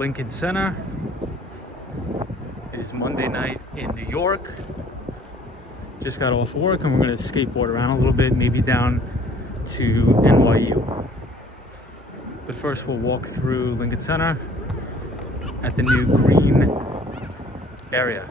Lincoln Center. It is Monday night in New York. Just got off work and we're going to skateboard around a little bit, maybe down to NYU. But first we'll walk through Lincoln Center at the new green area.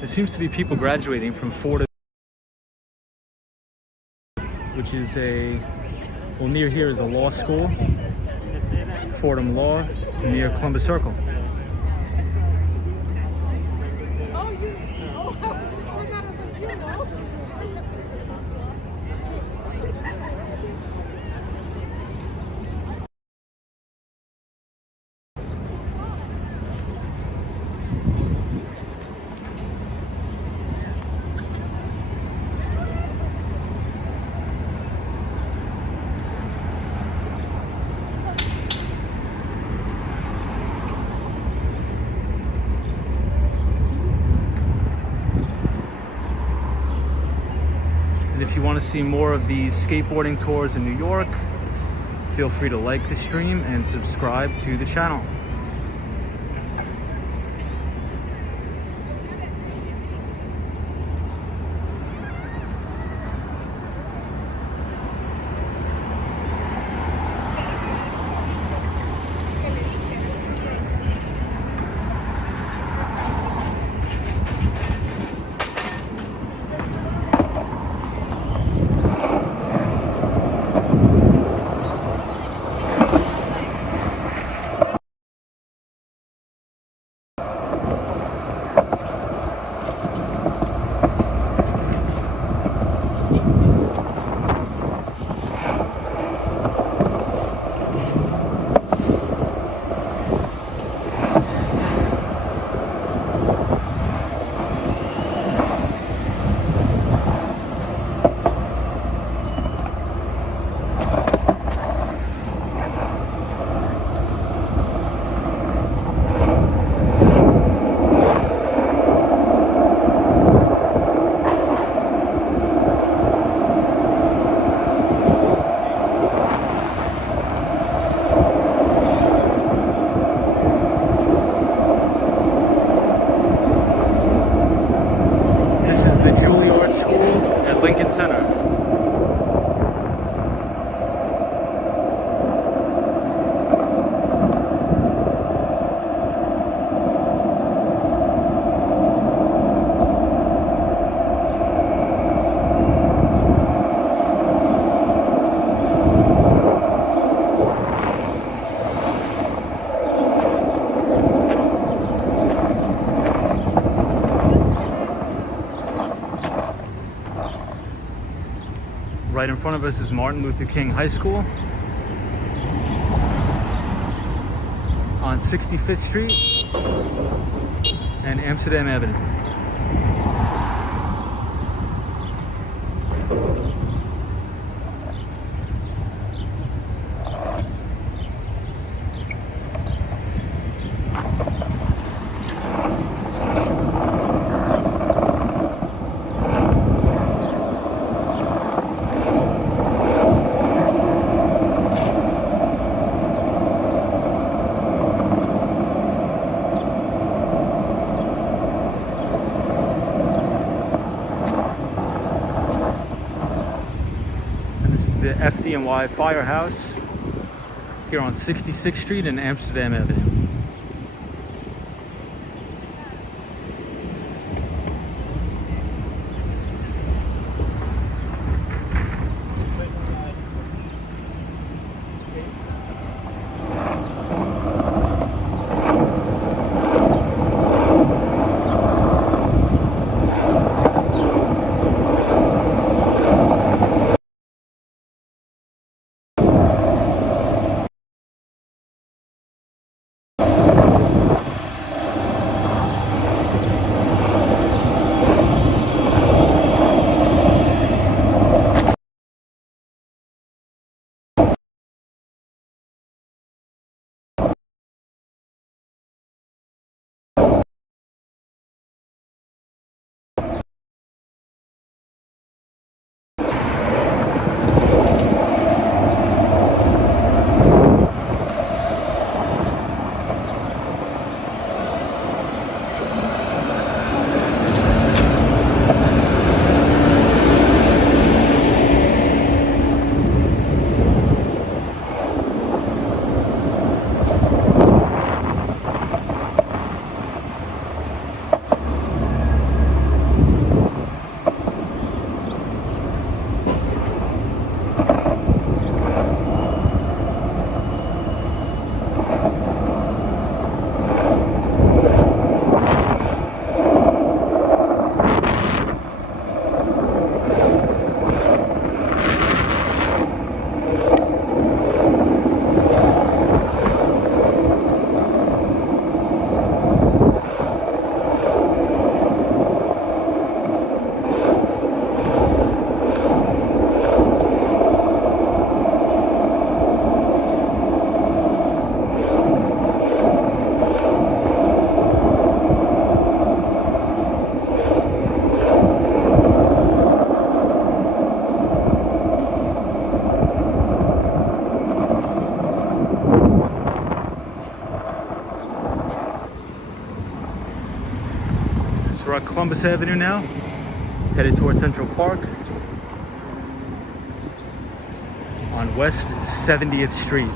There seems to be people graduating from Fordham, which is near here is a law school, Fordham Law, near Columbus Circle. If you want to see more of these skateboarding tours in New York, feel free to like the stream and subscribe to the channel. The Juilliard School at Lincoln Center. Right in front of us is Martin Luther King High School on 65th Street and Amsterdam Avenue. FD&Y Firehouse here on 66th Street and Amsterdam Avenue. We're on Columbus Avenue now, headed toward Central Park on West 70th Street.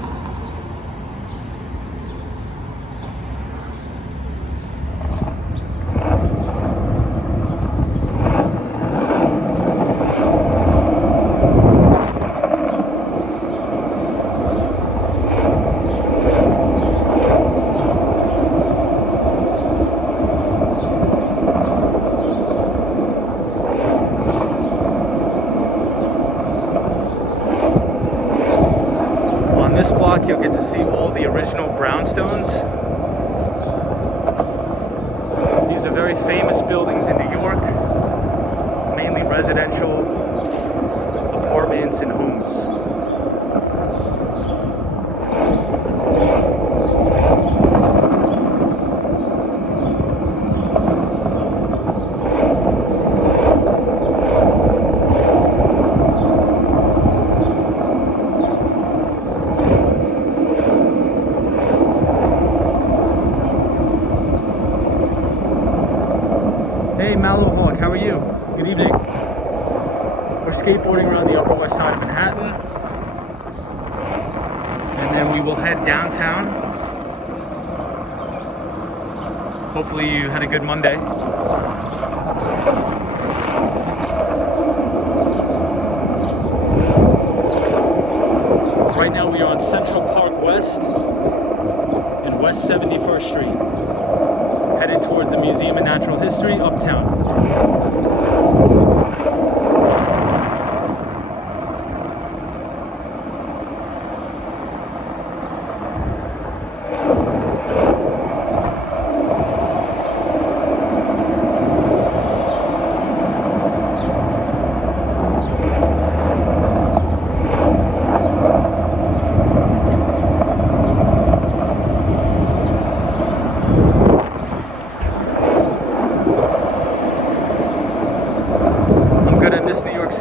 You'll get to see all the original brownstones. These are very famous buildings in New York, mainly residential apartments and homes. How are you? Good evening. We're skateboarding around the Upper West Side of Manhattan, and then we will head downtown. Hopefully you had a good Monday. Right now we are on Central Park West and West 71st Street, headed towards the Museum of Natural History, Uptown.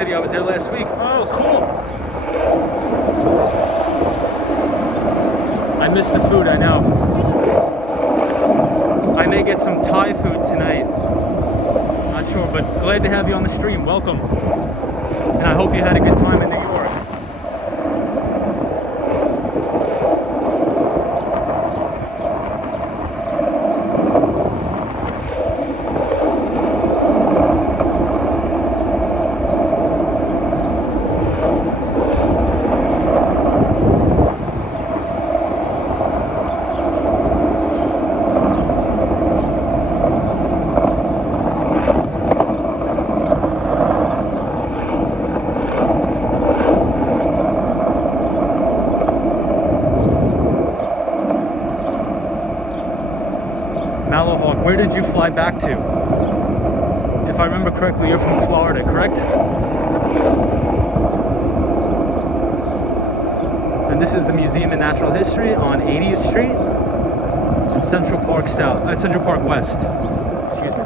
I was there last week. Oh, cool. I miss the food, I know. I may get some Thai food tonight. Not sure, but glad to have you on the stream. Welcome. And I hope you had a good time in New York. Malahawk, where did you fly back to? If I remember correctly, you're from Florida, correct? And this is the Museum of Natural History on 80th Street in Central Park West. Excuse me.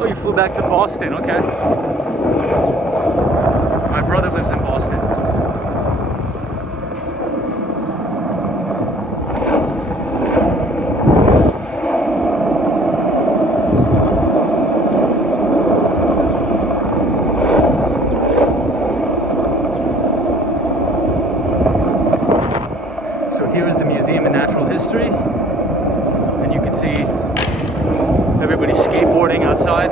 Oh, you flew back to Boston, okay. My brother lives in Boston. So here is the Museum of Natural History, and you can see everybody skateboarding outside.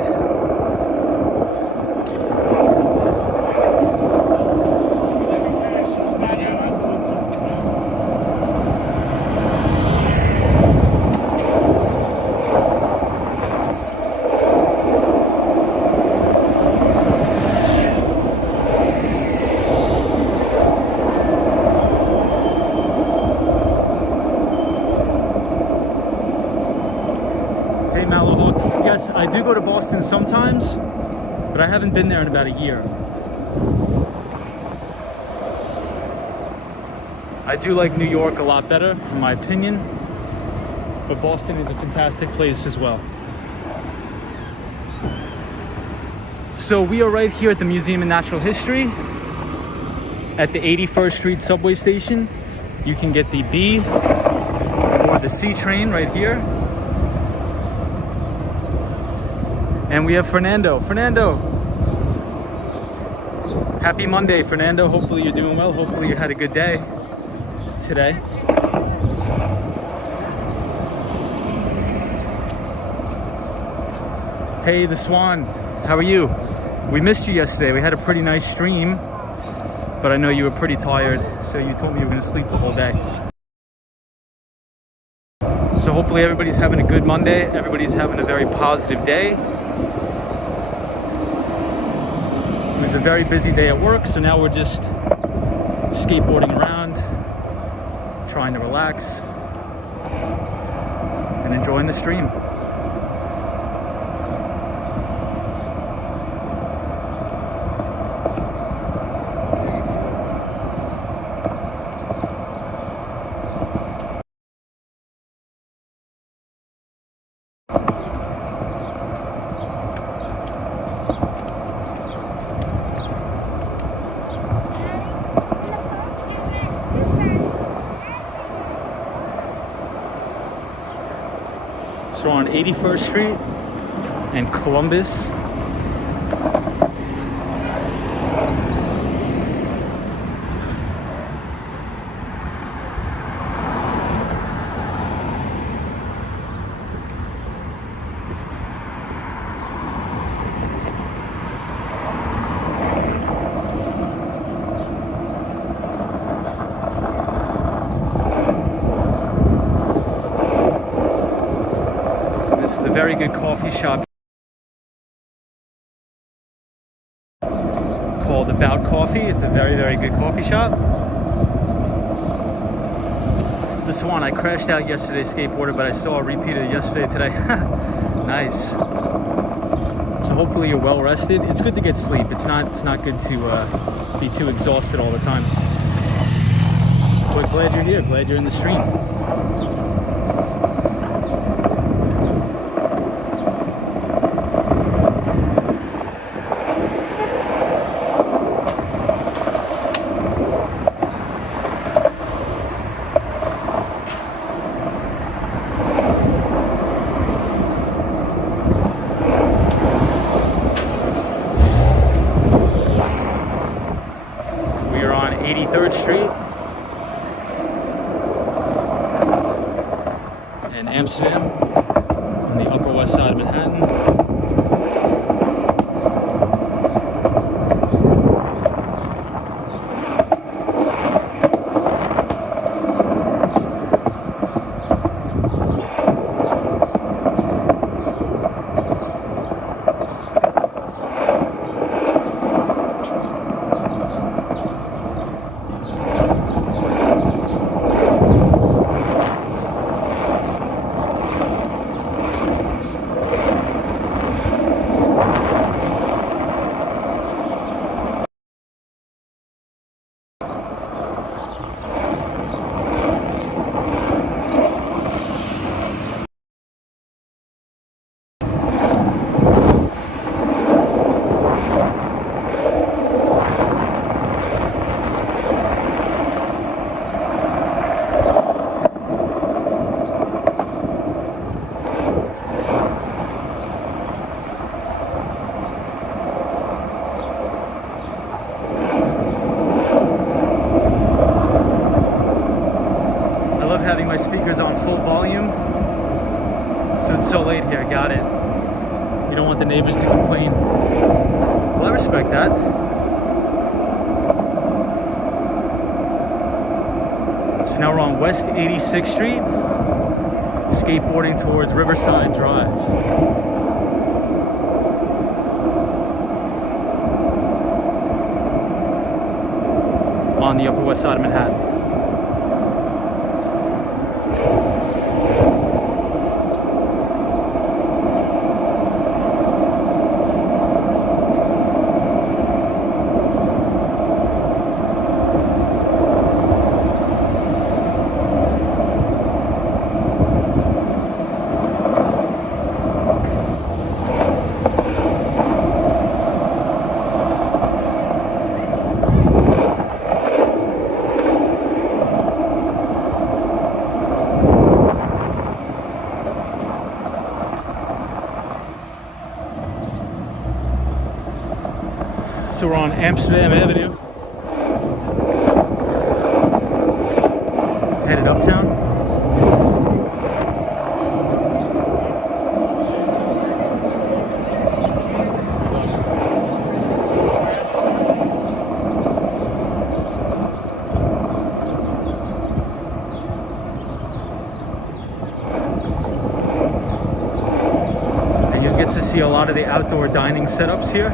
Yes, I do go to Boston sometimes, but I haven't been there in about a year. I do like New York a lot better, in my opinion, but Boston is a fantastic place as well. So we are right here at the Museum of Natural History at the 81st Street subway station. You can get the B or the C train right here. And we have Fernando. Fernando! Happy Monday, Fernando. Hopefully you're doing well. Hopefully you had a good day today. Hey, the Swan. How are you? We missed you yesterday. We had a pretty nice stream, but I know you were pretty tired, so you told me you were going to sleep the whole day. So hopefully everybody's having a good Monday. Everybody's having a very positive day. It was a very busy day at work, so now we're just skateboarding around, trying to relax and enjoying the stream. So we're on 81st Street and Columbus. Very good coffee shop called About Coffee. It's a very, very good coffee shop. The Swan, I crashed out yesterday skateboarded, but I saw a repeat of it yesterday today. Nice. So hopefully you're well rested. It's good to get sleep. It's not good to be too exhausted all the time. But glad you're here. Glad you're in the stream. Street in Amsterdam on the Upper West Side of Manhattan. Having my speakers on full volume, so it's so late here. Got it. You don't want the neighbors to complain. Well, I respect that. So now we're on West 86th Street, skateboarding towards Riverside Drive. On the Upper West Side of Manhattan. So we're on Amsterdam Avenue, headed uptown. And you'll get to see a lot of the outdoor dining setups here.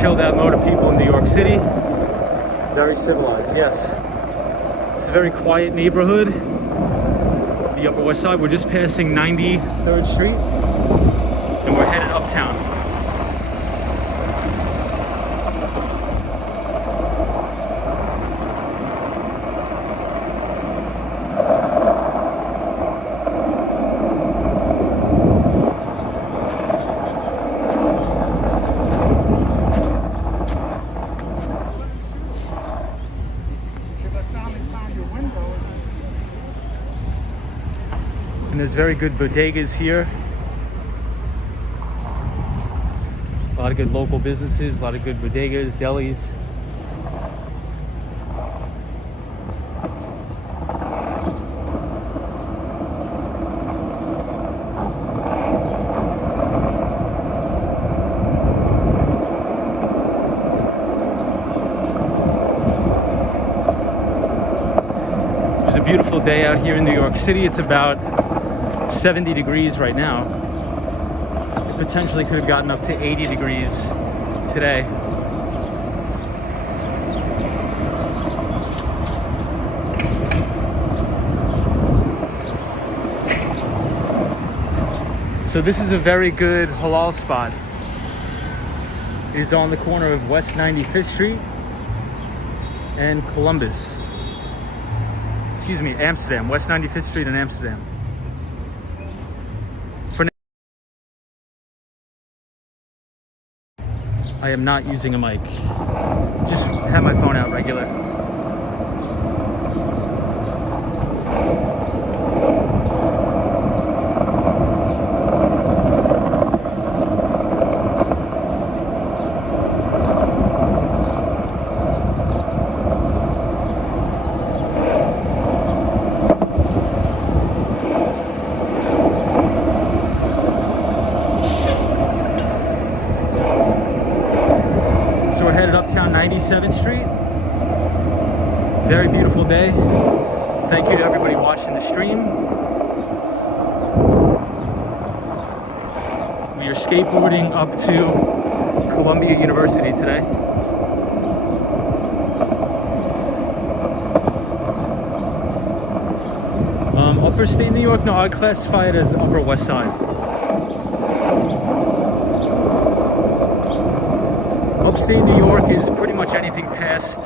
Chilled out mode of people in New York City. Very civilized, yes. It's a very quiet neighborhood. The Upper West Side. We're just passing 93rd Street and we're headed uptown. And there's very good bodegas here. A lot of good local businesses, a lot of good bodegas, delis. It was a beautiful day out here in New York City. It's about 70 degrees right now. Potentially could have gotten up to 80 degrees today. So this is a very good halal spot. It is on the corner of West 95th Street and Columbus. So excuse me, Amsterdam, West 95th Street in Amsterdam. For now, I am not using a mic. Just have my phone out regular. Uptown 97th Street. Very beautiful day. Thank you to everybody watching the stream. We are skateboarding up to Columbia University today. Upper State New York, no, I'd classify it as Upper West Side. Upstate New York is pretty much anything past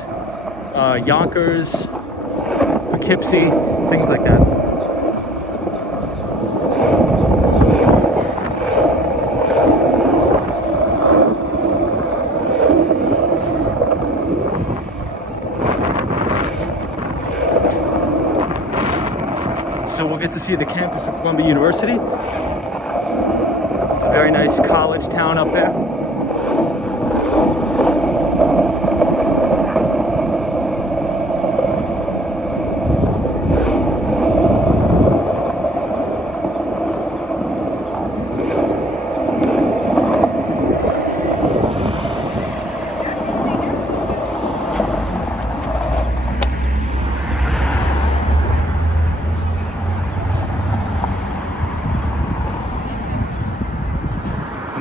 Yonkers, Poughkeepsie, things like that. So we'll get to see the campus of Columbia University. It's a very nice college town up there.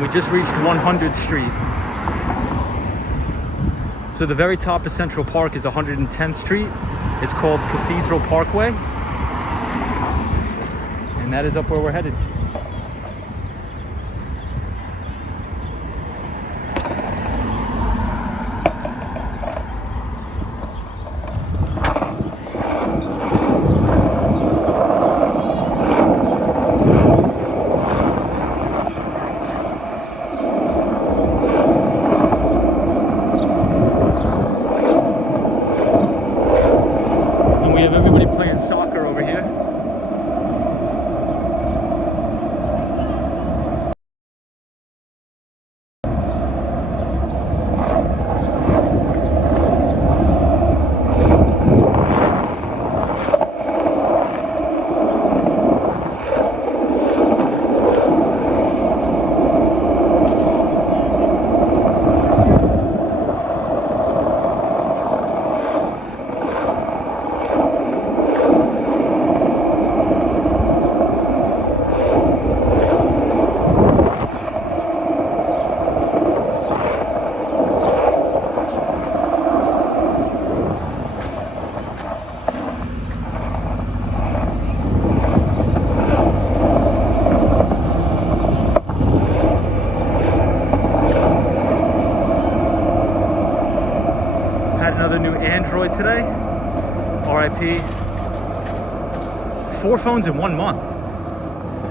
We just reached 100th Street. So the very top of Central Park is 110th Street. It's called Cathedral Parkway. And that is up where we're headed. Soccer over here. Another new Android today. RIP. 4 phones in 1 month.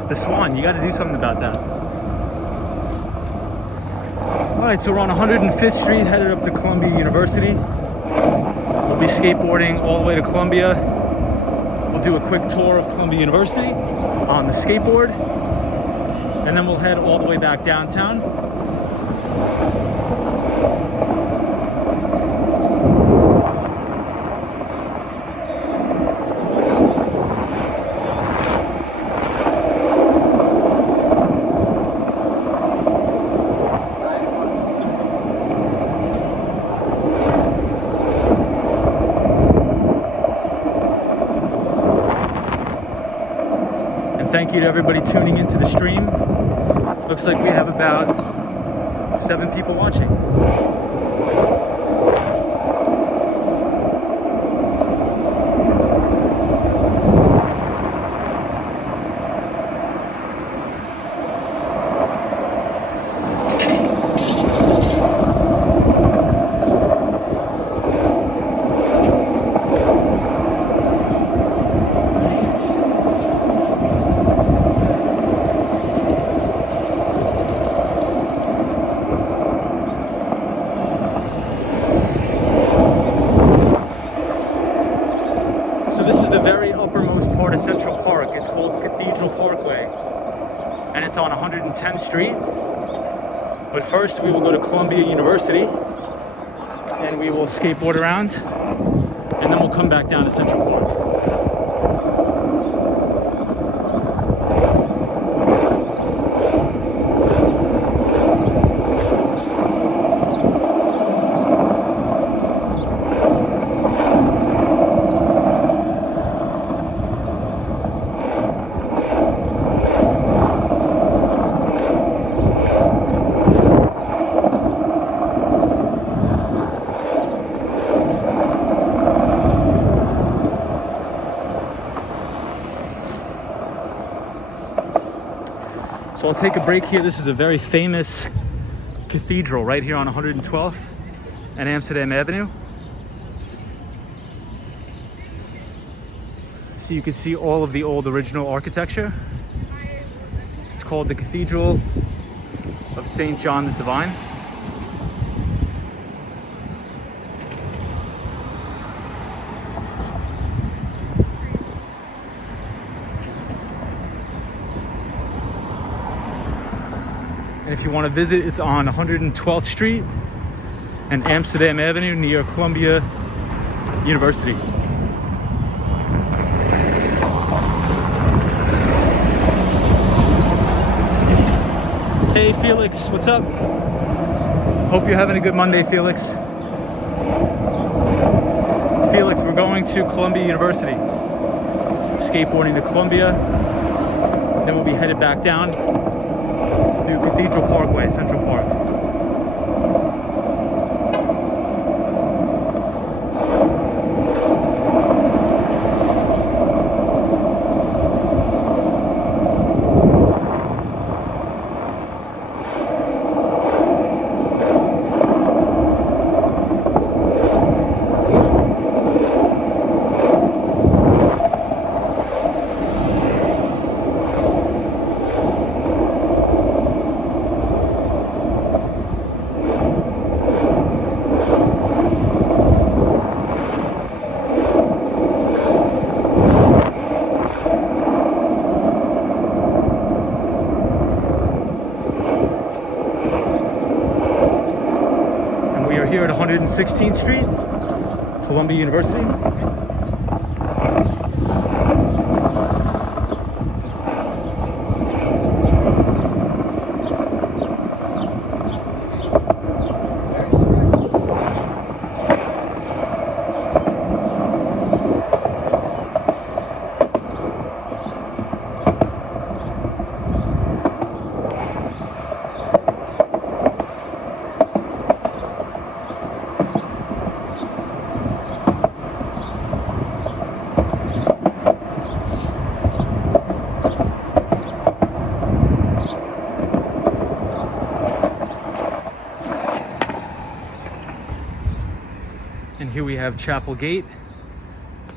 The Swan, you got to do something about that. Alright, so we're on 105th Street, headed up to Columbia University. We'll be skateboarding all the way to Columbia. We'll do a quick tour of Columbia University on the skateboard. And then we'll head all the way back downtown. Thank you to everybody tuning into the stream. Looks like we have about 7 people watching. very uppermost part of Central Park. It's called Cathedral Parkway, and it's on 110th Street. But first, we will go to Columbia University, and we will skateboard around, and then we'll come back down to Central Park. So I'll take a break here. This is a very famous cathedral right here on 112th and Amsterdam Avenue. So you can see all of the old original architecture. It's called the Cathedral of St. John the Divine. And if you want to visit, it's on 112th Street and Amsterdam Avenue near Columbia University. Hey Felix, what's up? Hope you're having a good Monday, Felix. Felix, we're going to Columbia University. Skateboarding to Columbia. Then we'll be headed back down through Cathedral Parkway, Central Park. Here at 116th Street, Columbia University. And here we have Chapel Gate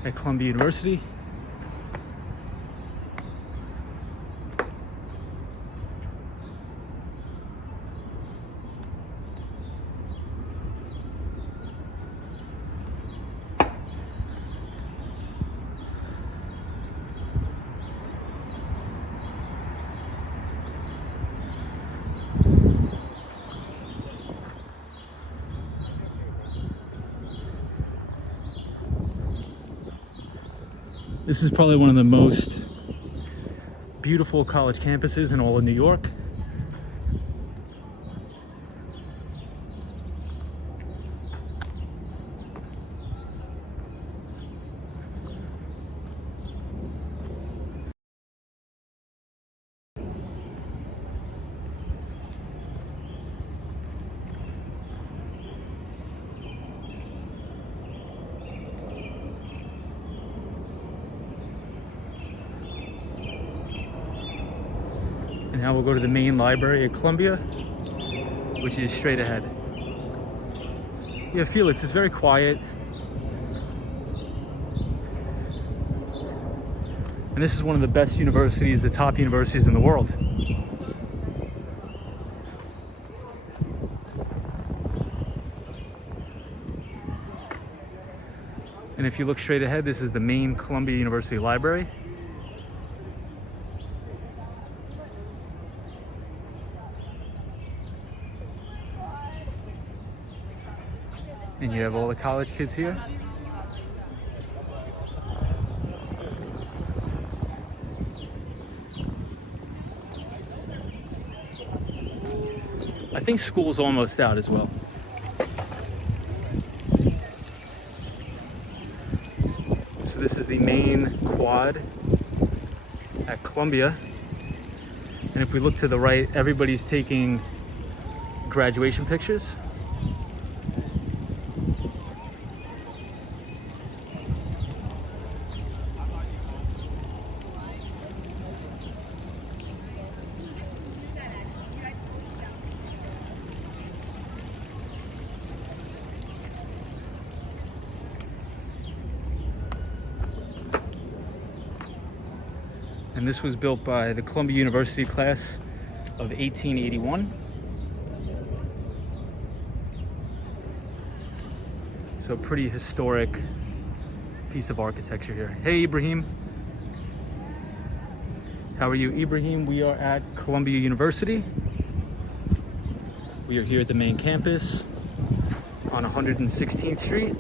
at Columbia University. This is probably one of the most beautiful college campuses in all of New York. And now we'll go to the main library at Columbia, which is straight ahead. Yeah, Felix, it's very quiet. And this is one of the best universities, the top universities in the world. And And if you look straight ahead, this is the main Columbia University Library. And you have all the college kids here. I think school's almost out as well. So this is the main quad at Columbia. And if we look to the right, everybody's taking graduation pictures. And this was built by the Columbia University class of 1881. So a pretty historic piece of architecture here. Hey, Ibrahim. How are you, Ibrahim? We are at Columbia University. We are here at the main campus on 116th Street.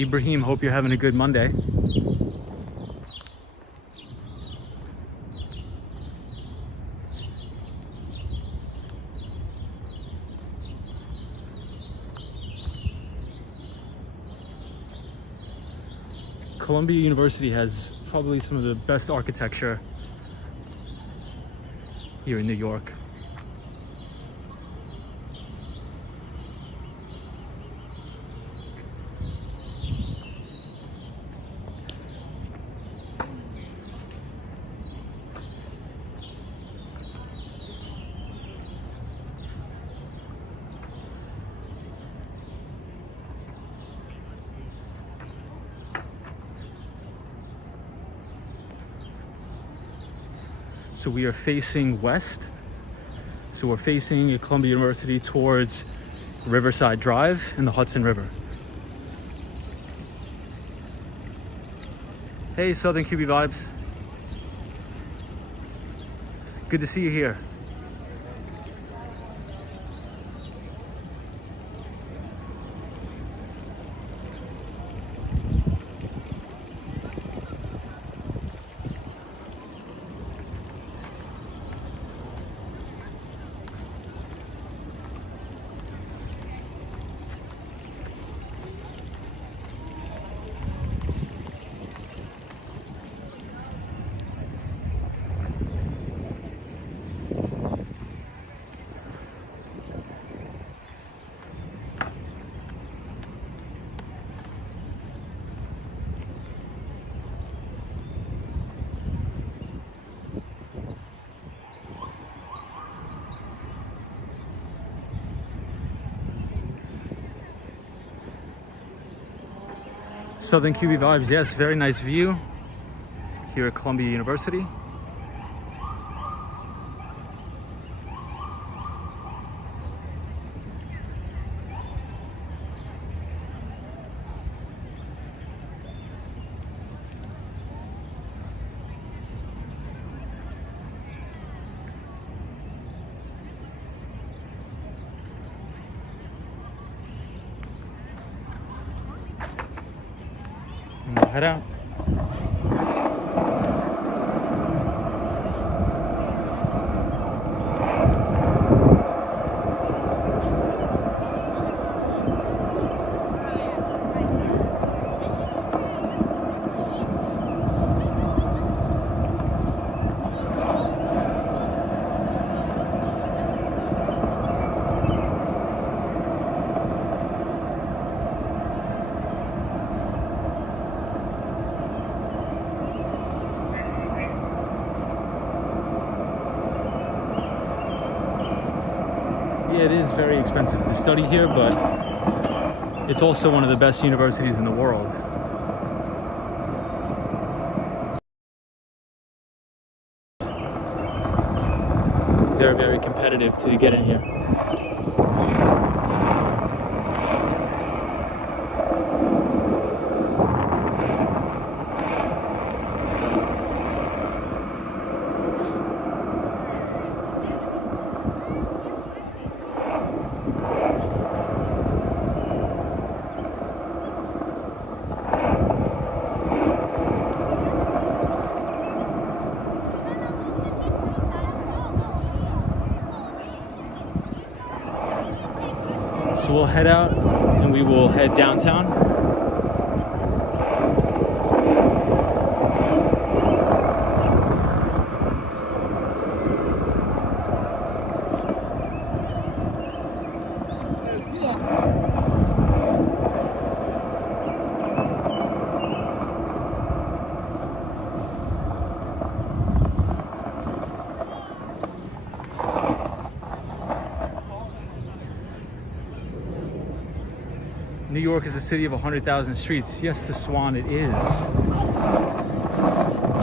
Ibrahim, hope you're having a good Monday. Columbia University has probably some of the best architecture here in New York. So we are facing west. So we're facing at Columbia University towards Riverside Drive and the Hudson River. Hey, Southern QB Vibes. Good to see you here. Southern QB Vibes, yes, very nice view here at Columbia University. We'll head out. it is very expensive to study here, but it's also one of the best universities in the world. They're very competitive to get in here. So we'll head out and we will head downtown. New York is a city of 100,000 streets. Yes, the Swan, it is.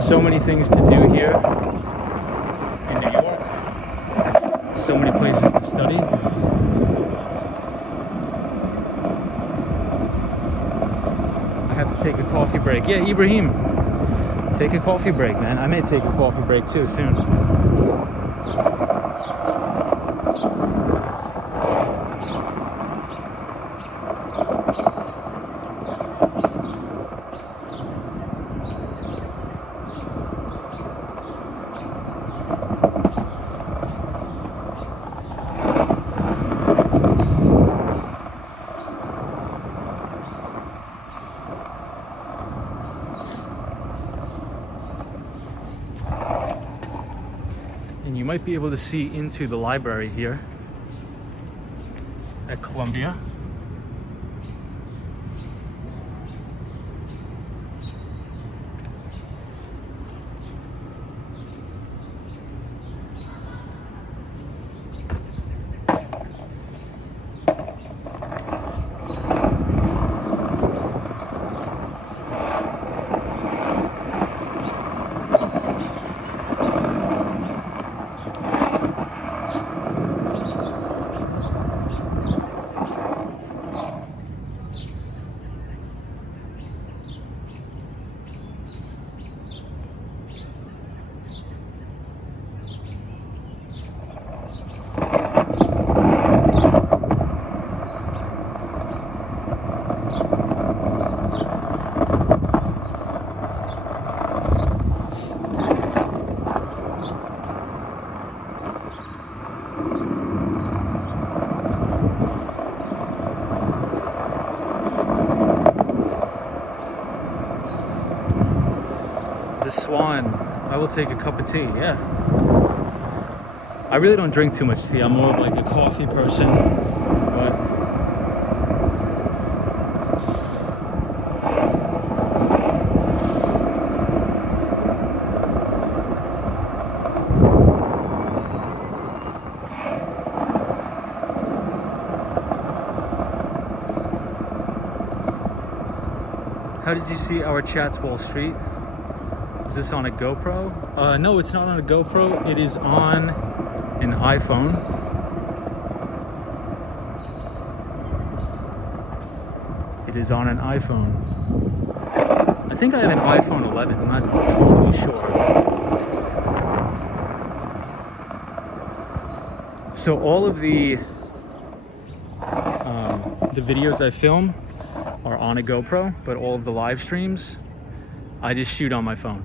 So many things to do here in New York. So many places to study. I have to take a coffee break. Yeah, Ibrahim, take a coffee break, man. I may take a coffee break too soon. And you might be able to see into the library here at Columbia. The Swan. I will take a cup of tea, yeah. I really don't drink too much tea. I'm more of like a coffee person, but how did you see our chats, Wall Street? Is this on a GoPro? No, it's not on a GoPro. It is on an iPhone. It is on an iPhone. I think I have an iPhone 11. I'm not totally sure. So all of the videos I film are on a GoPro, but all of the live streams, I just shoot on my phone.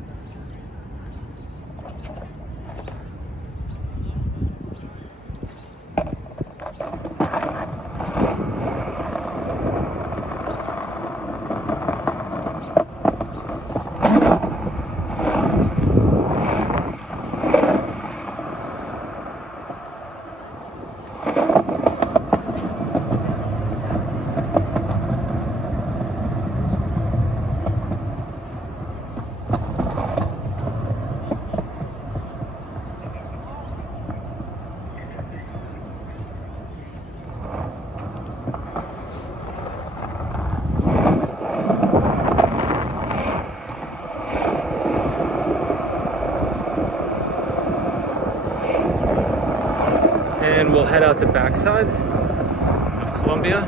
and we'll head out the backside of Columbia,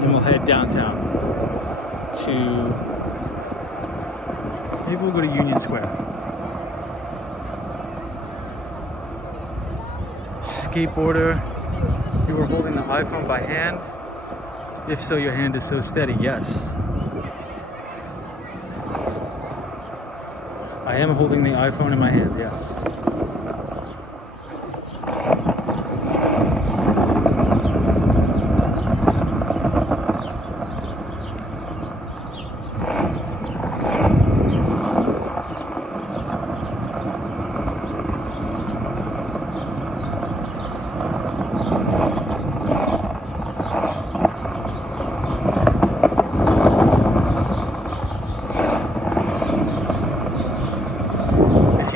and we'll head downtown to, maybe we'll go to Union Square. Skateboarder, you were holding the iPhone by hand? If so, your hand is so steady. Yes. I am holding the iPhone in my hand, yes.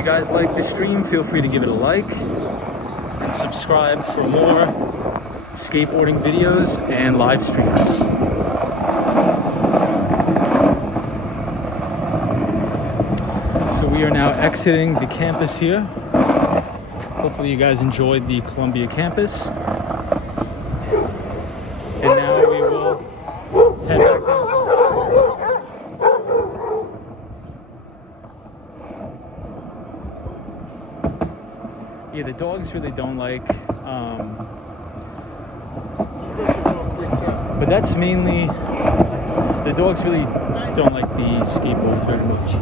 Guys like the stream, feel free to give it a like and subscribe for more skateboarding videos and live streams. So we are now exiting the campus here. Hopefully you guys enjoyed the Columbia campus. And now we will head back down. Yeah, the dogs really don't like, but that's mainly, the dogs really don't like the skateboard very much.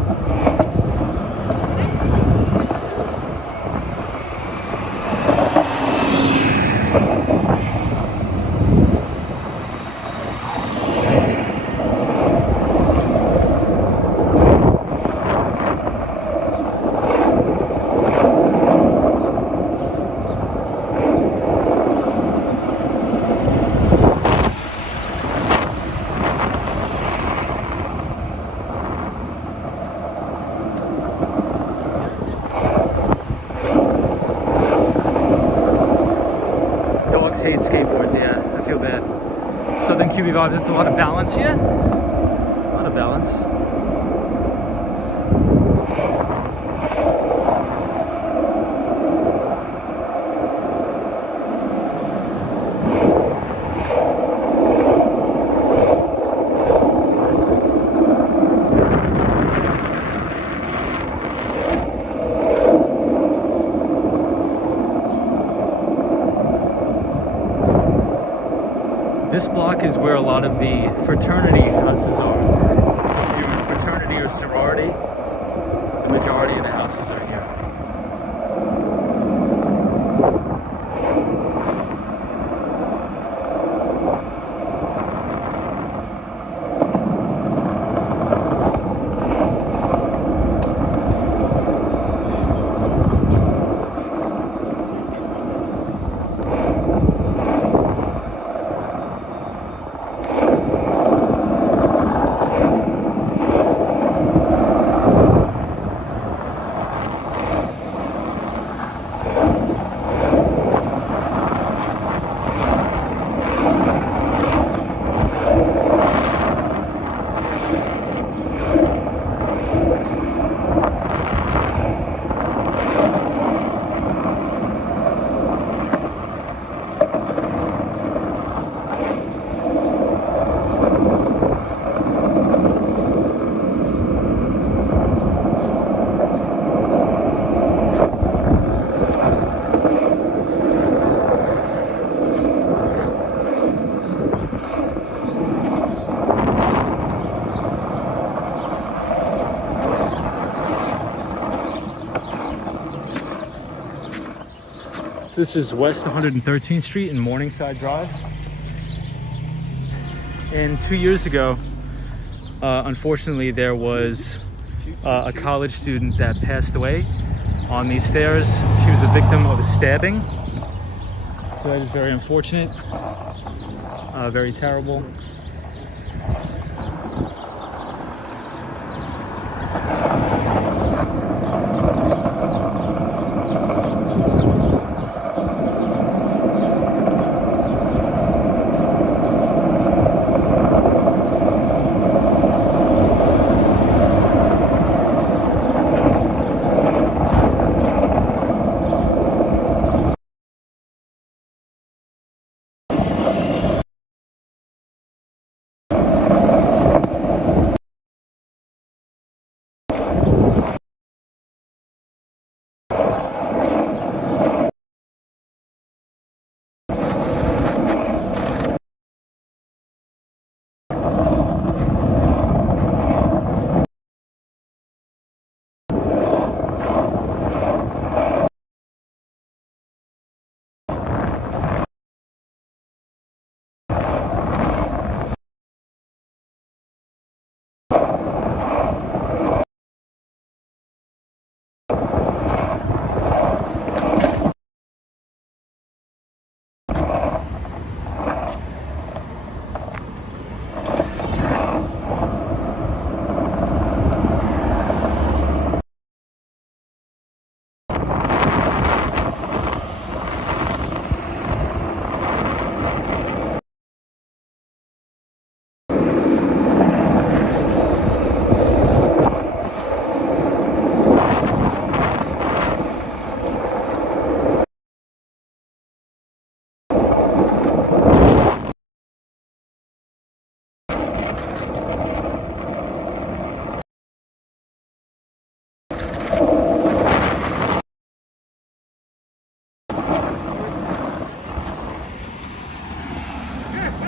Hate skateboards, yeah, I feel bad. Southern QB vibe, there's a lot of balance here. A lot of balance. This block is where a lot of the fraternity houses are. So if you're in a fraternity or sorority, the majority of the houses are here. This is West 113th Street in Morningside Drive. And 2 years ago, unfortunately, there was a college student that passed away on these stairs. She was a victim of a stabbing. So that is very unfortunate, very terrible.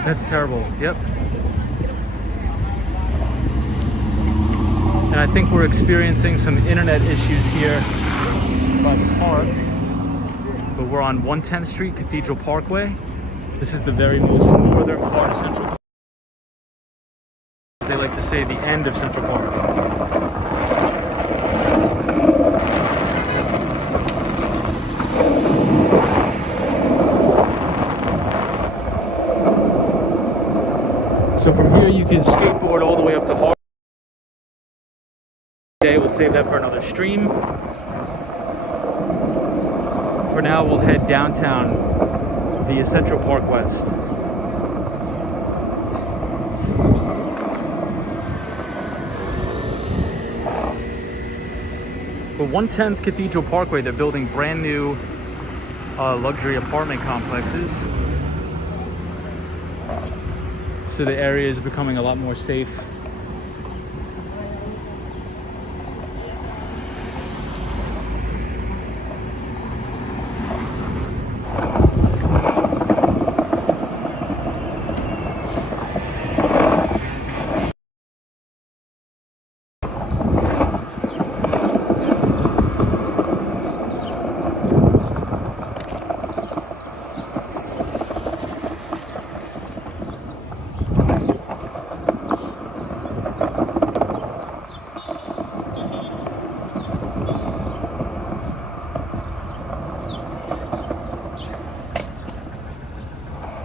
That's terrible. Yep. And I think we're experiencing some internet issues here by the park. But we're on 110th Street, Cathedral Parkway. This is the very most northern part of Central Park. As they like to say, the end of Central Park. So from here you can skateboard all the way up to Harlem. Today we'll save that for another stream. For now we'll head downtown via Central Park West. For 110th Cathedral Parkway, they're building brand new luxury apartment complexes. So the area is becoming a lot more safe.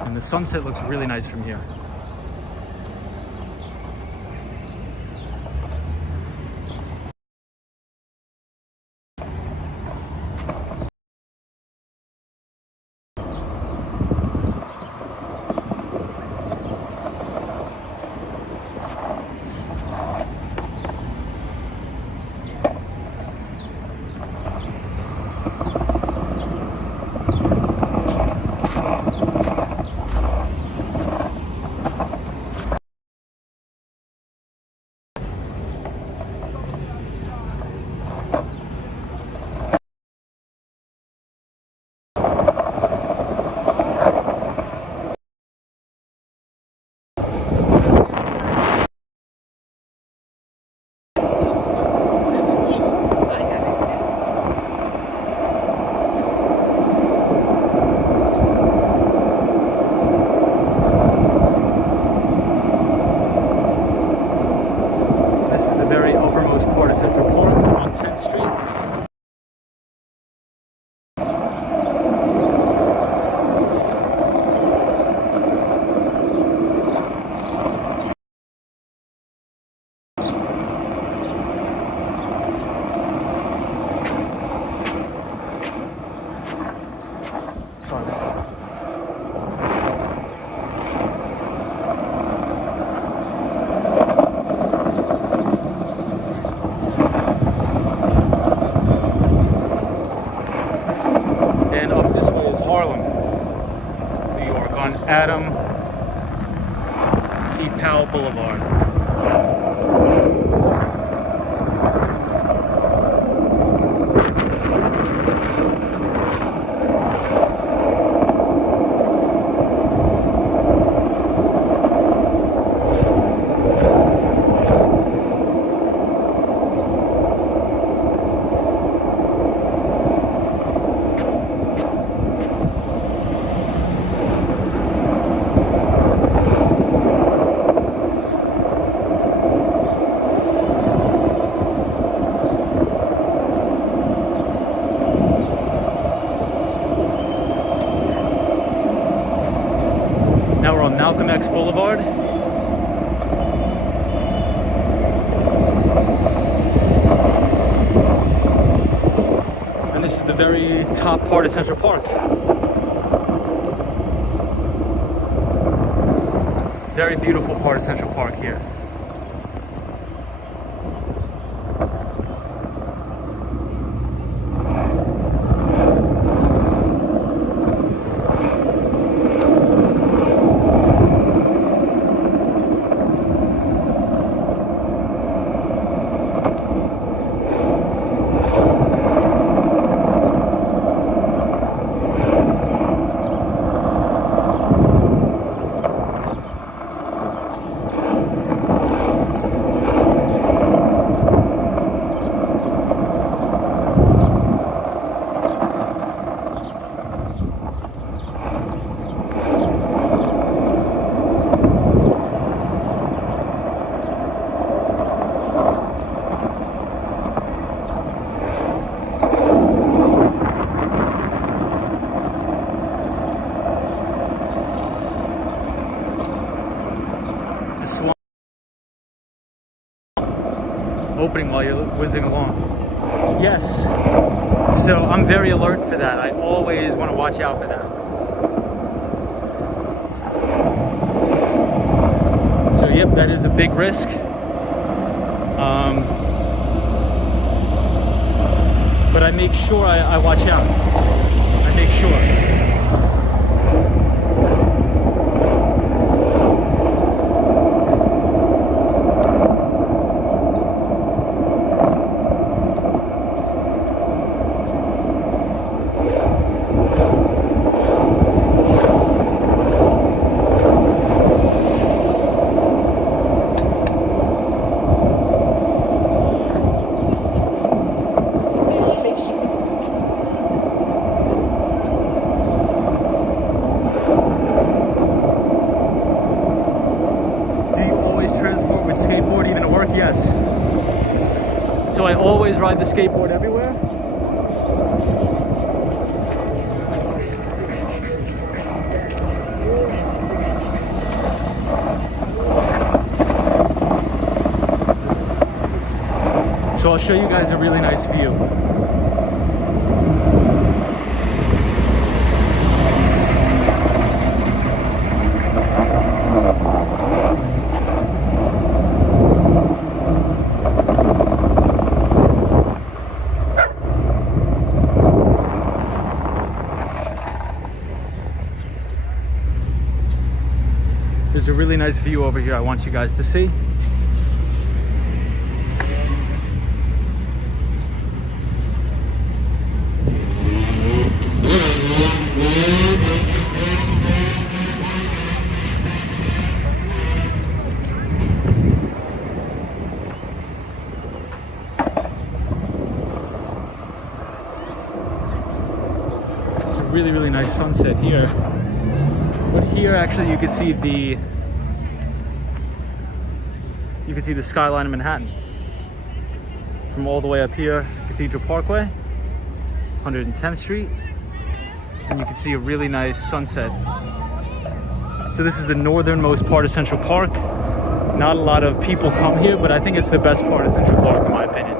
And the sunset looks really nice from here. Adam C. Powell Boulevard. Now we're on Malcolm X Boulevard. And this is the very top part of Central Park. Very beautiful part of Central Park here. opening while you're whizzing along. Yes. So I'm very alert for that. I always want to watch out for that. So yep, that is a big risk. But I make sure I watch out. I make sure. Yes. So I always ride the skateboard everywhere. So I'll show you guys a really nice view. There's a really nice view over here I want you guys to see. It's a really, really nice sunset here. But here actually you can see the skyline of Manhattan. From all the way up here, Cathedral Parkway, 110th Street, and you can see a really nice sunset. So this is the northernmost part of Central Park. Not a lot of people come here, but I think it's the best part of Central Park in my opinion.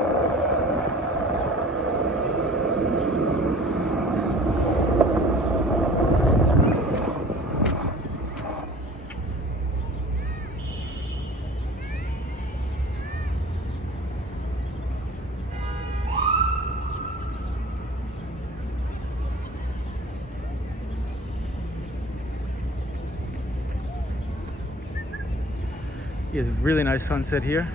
It's a really nice sunset here.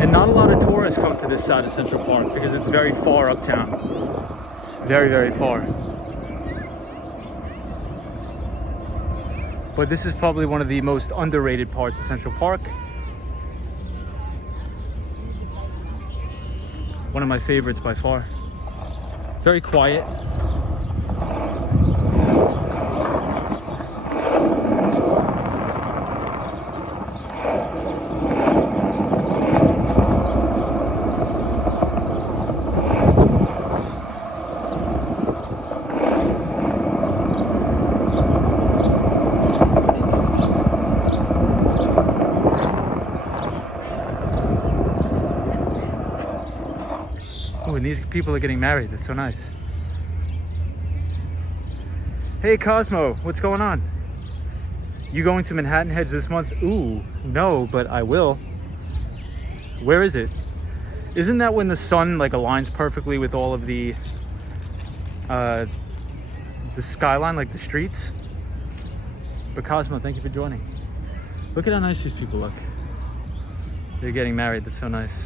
And not a lot of tourists come to this side of Central Park because it's very far uptown. Very, very far. But this is probably one of the most underrated parts of Central Park. One of my favorites by far. Very quiet. Oh, and these people are getting married. That's so nice. Hey Cosmo, what's going on? You going to Manhattan Hedge this month? Ooh, no, but I will. Where is it? Isn't that when the sun like aligns perfectly with all of the skyline, like the streets? But Cosmo, thank you for joining. Look at how nice these people look. They're getting married. That's so nice.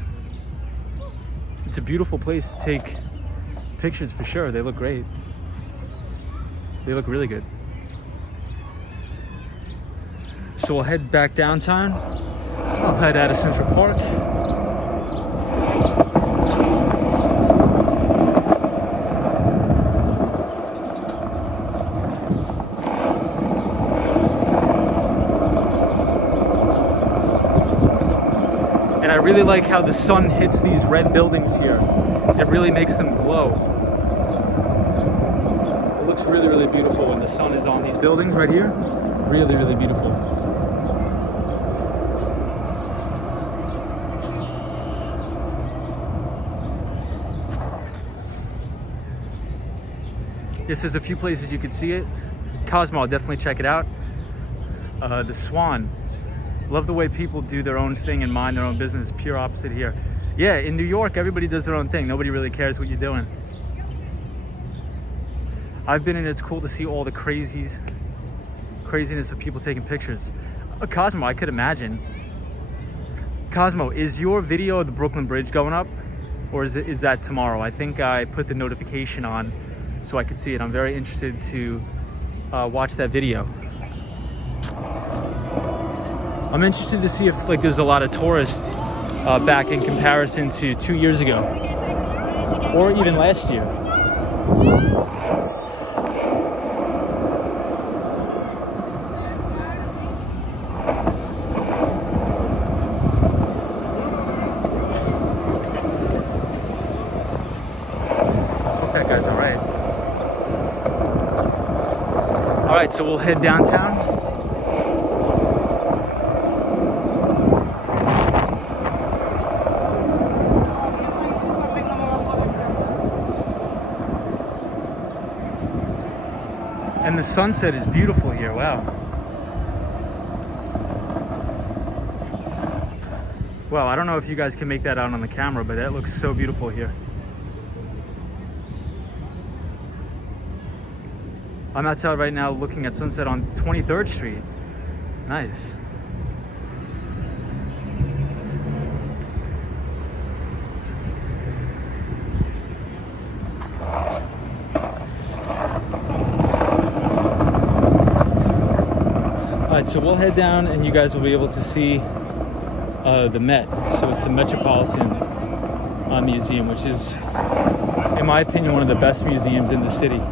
It's a beautiful place to take pictures for sure. They look great. They look really good. So we'll head back downtown. I'll head out of Central Park. And I really like how the sun hits these red buildings here. It really makes them glow. It looks really, really beautiful when the sun is on these buildings right here. Really, really beautiful. Yes, there's a few places you could see it. Cosmo, I'll definitely check it out. The Swan. Love the way people do their own thing and mind their own business. Pure opposite here. Yeah, in New York, everybody does their own thing. Nobody really cares what you're doing. I've been in, it's cool to see all the craziness of people taking pictures. Cosmo, I could imagine. Cosmo, is your video of the Brooklyn Bridge going up? Or is that tomorrow? I think I put the notification on so I could see it. I'm very interested to watch that video. I'm interested to see if like there's a lot of tourists back in comparison to 2 years ago or even last year. Okay guys, all right, so we'll head downtown. And the sunset is beautiful here, wow. Well, I don't know if you guys can make that out on the camera, but that looks so beautiful here. I'm outside right now looking at sunset on 23rd Street. Nice. Alright, so we'll head down and you guys will be able to see the Met. So it's the Metropolitan Museum, which is, in my opinion, one of the best museums in the city.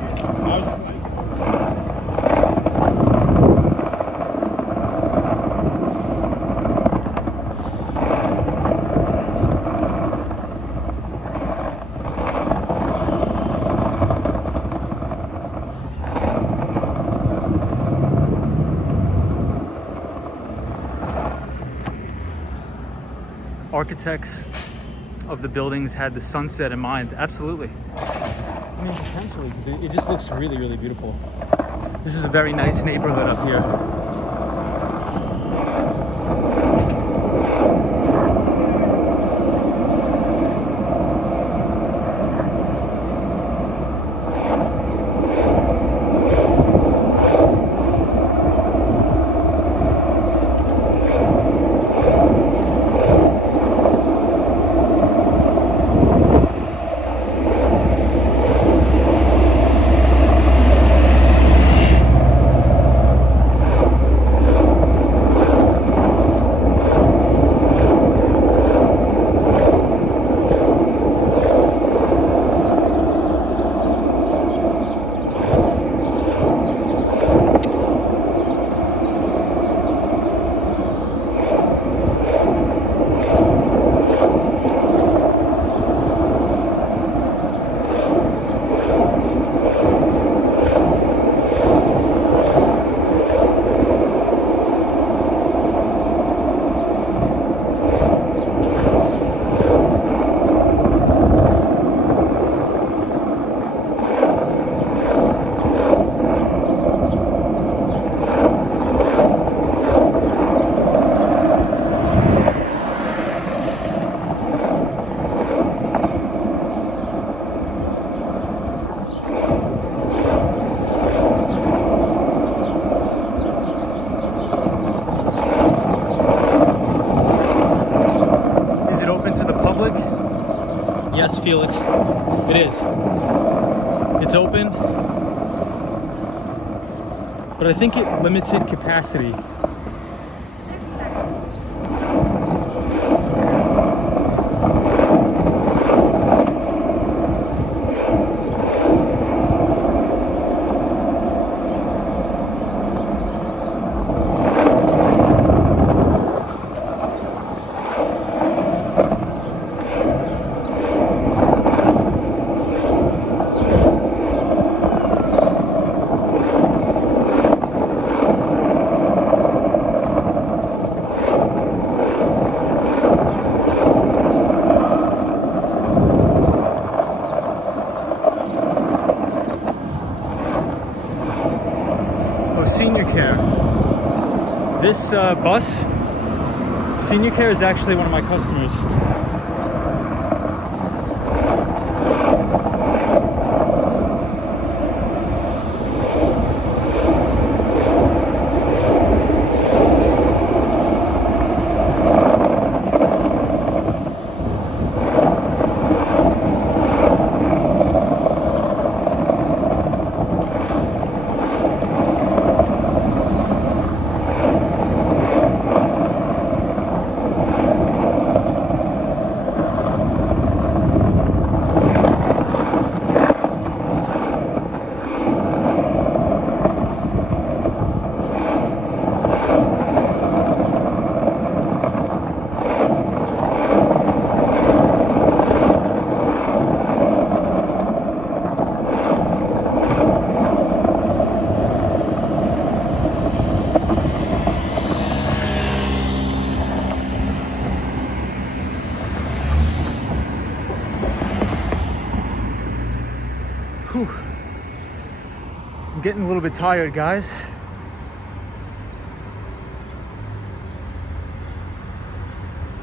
Architects of the buildings had the sunset in mind. Absolutely. I mean, potentially, because it just looks really, really beautiful. This is a very nice neighborhood up here. Yes, Felix, it is. It's open, but I think it limited capacity. Senior Care. This bus, Senior Care, is actually one of my customers. Whew. I'm getting a little bit tired, guys.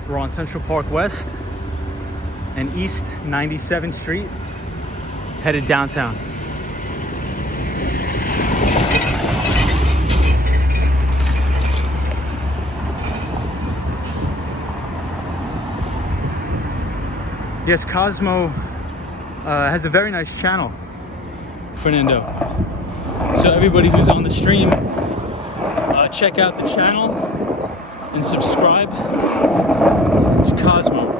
We're on Central Park West and East 97th Street, headed downtown. Yes, Cosmo has a very nice channel, Fernando. So everybody who's on the stream, check out the channel and subscribe to Cosmo.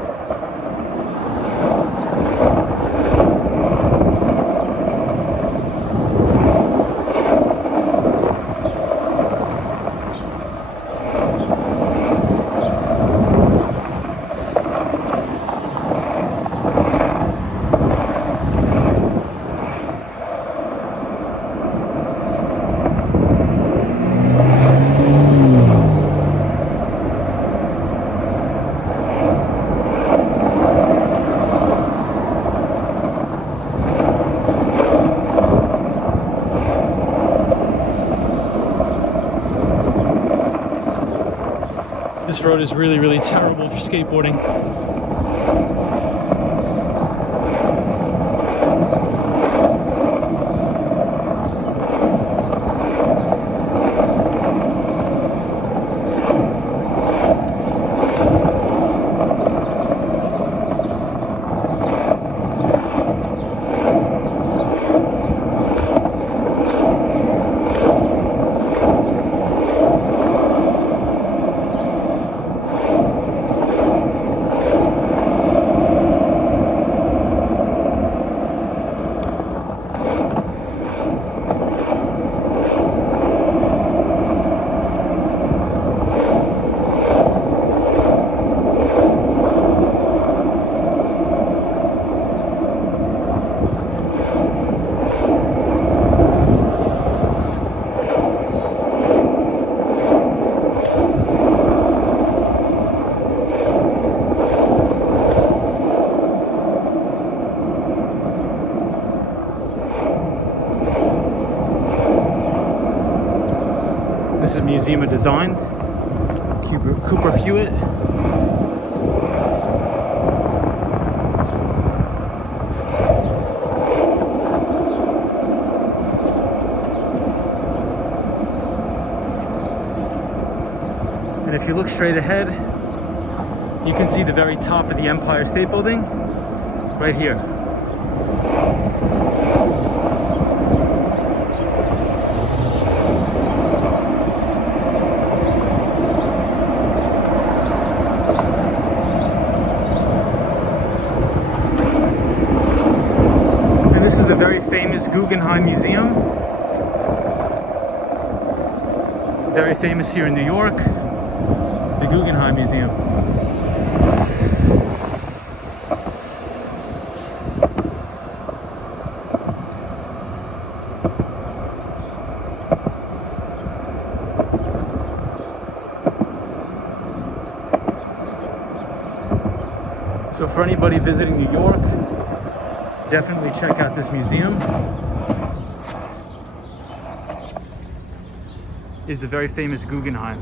This road is really, really terrible for skateboarding. This is Museum of Design, Cooper Hewitt. And if you look straight ahead, you can see the very top of the Empire State Building right here. This is the very famous Guggenheim Museum. Very famous here in New York, the Guggenheim Museum. So for anybody visiting New York, definitely check out this museum. is the very famous Guggenheim.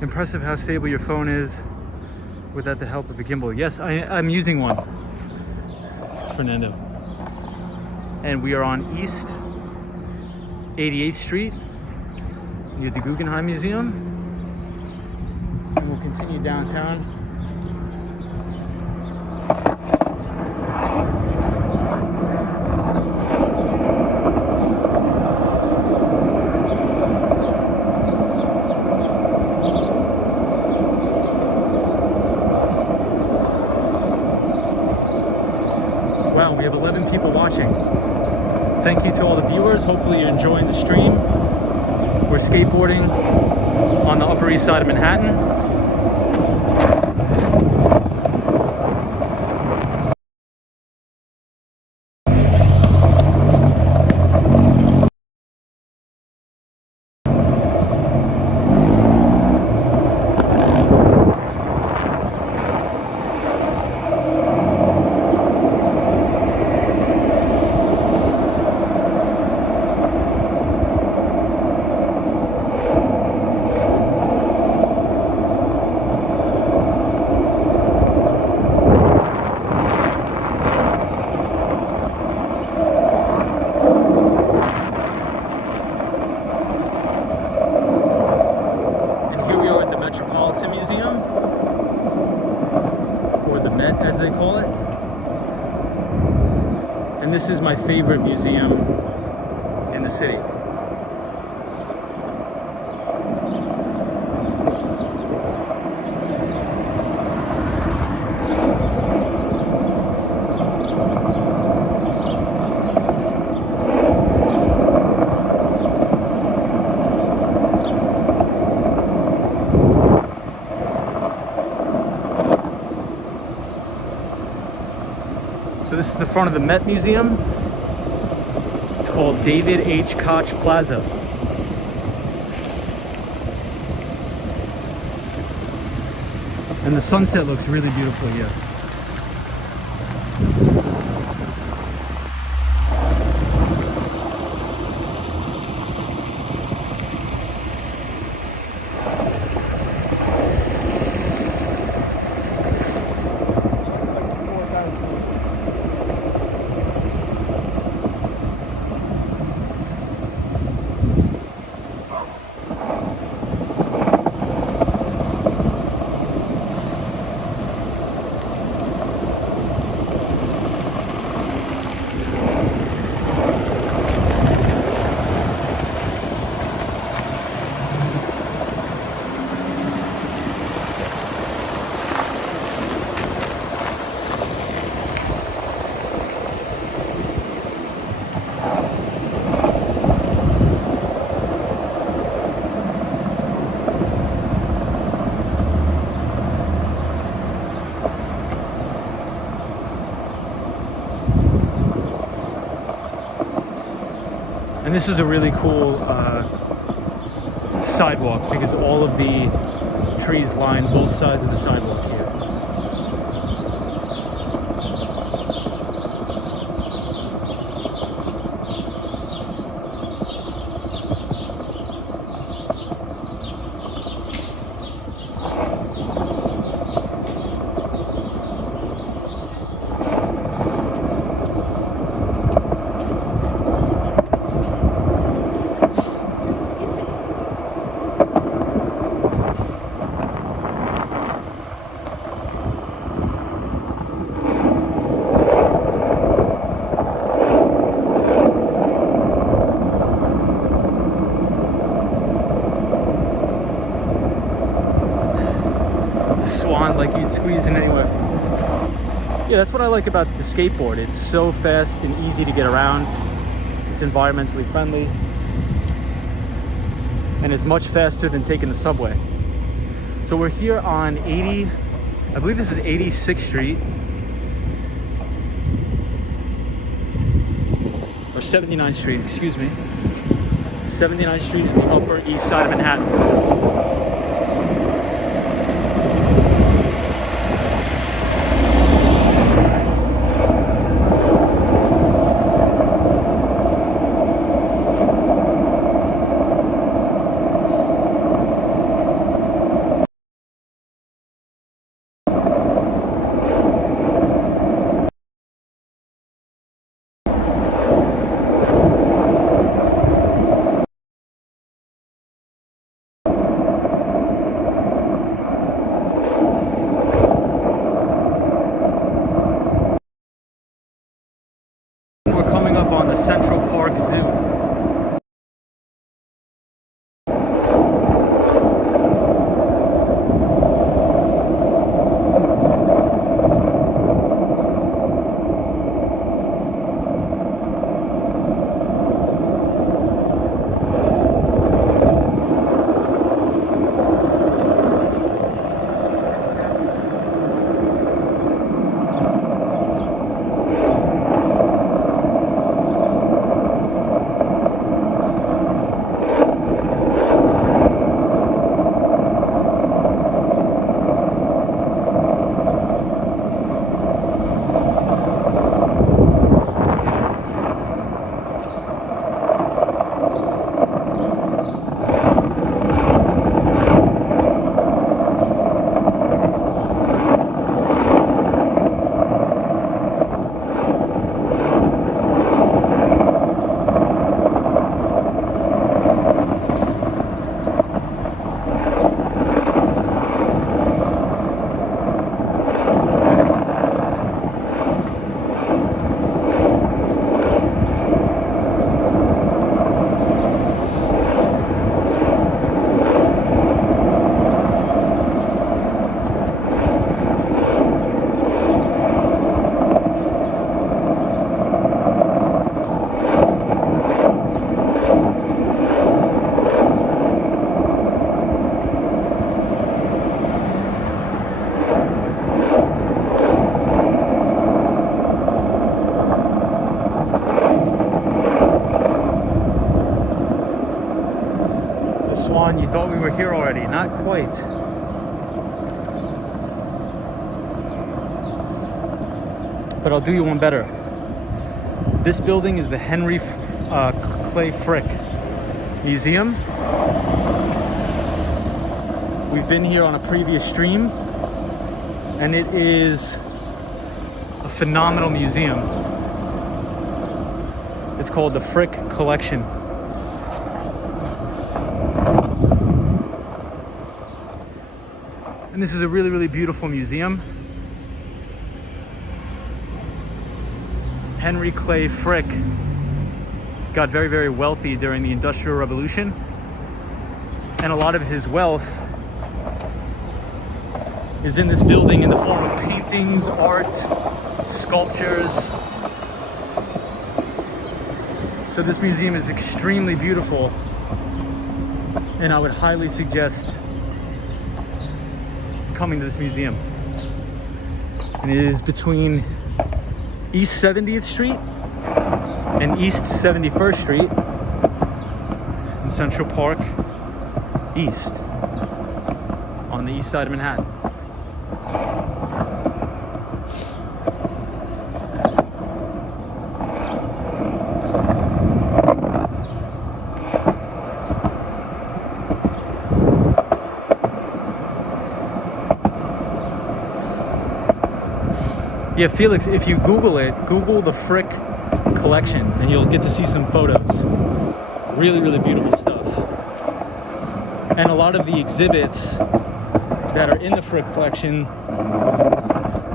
Impressive how stable your phone is without the help of a gimbal. Yes, I'm using one, Fernando. And we are on East 88th Street near the Guggenheim Museum. And we'll continue downtown. Wow, we have 11 people watching. Thank you to all the viewers. Hopefully you're enjoying the stream. We're skateboarding on the Upper East Side of Manhattan. Metropolitan Museum, or the Met as they call it. And this is my favorite museum in the city. So this is the front of the Met Museum. It's called David H. Koch Plaza. And the sunset looks really beautiful here. And this is a really cool sidewalk because all of the trees line both sides of the sidewalk here. Swan, like you'd squeeze in anywhere. Yeah, that's what I like about the skateboard. It's so fast and easy to get around. It's environmentally friendly. And it's much faster than taking the subway. So we're here on 80, I believe this is 86th Street. Or 79th Street, excuse me. 79th Street in the Upper East Side of Manhattan. Swan, you thought we were here already. Not quite. But I'll do you one better. This building is the Henry Clay Frick Museum. We've been here on a previous stream, and it is a phenomenal museum. It's called the Frick Collection. And this is a really, really beautiful museum. Henry Clay Frick got very, very wealthy during the Industrial Revolution, and a lot of his wealth is in this building in the form of paintings, art, sculptures. So this museum is extremely beautiful, and I would highly suggest coming to this museum. And it is between East 70th Street and East 71st Street in Central Park East, on the east side of Manhattan. Yeah, Felix, if you Google it, Google the Frick Collection, and you'll get to see some photos. Really, really beautiful stuff. And a lot of the exhibits that are in the Frick Collection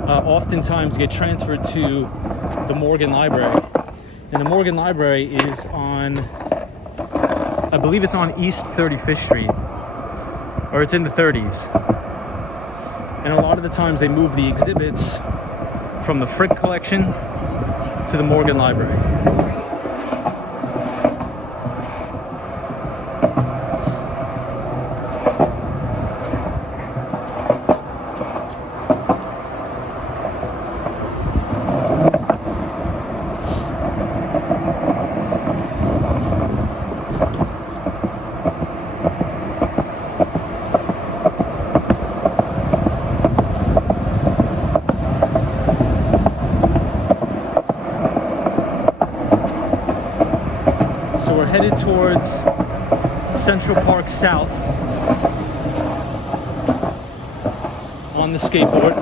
oftentimes get transferred to the Morgan Library. And the Morgan Library is on, I believe it's on East 35th Street, or it's in the 30s. And a lot of the times they move the exhibits from the Frick Collection to the Morgan Library. Headed towards Central Park South on the skateboard.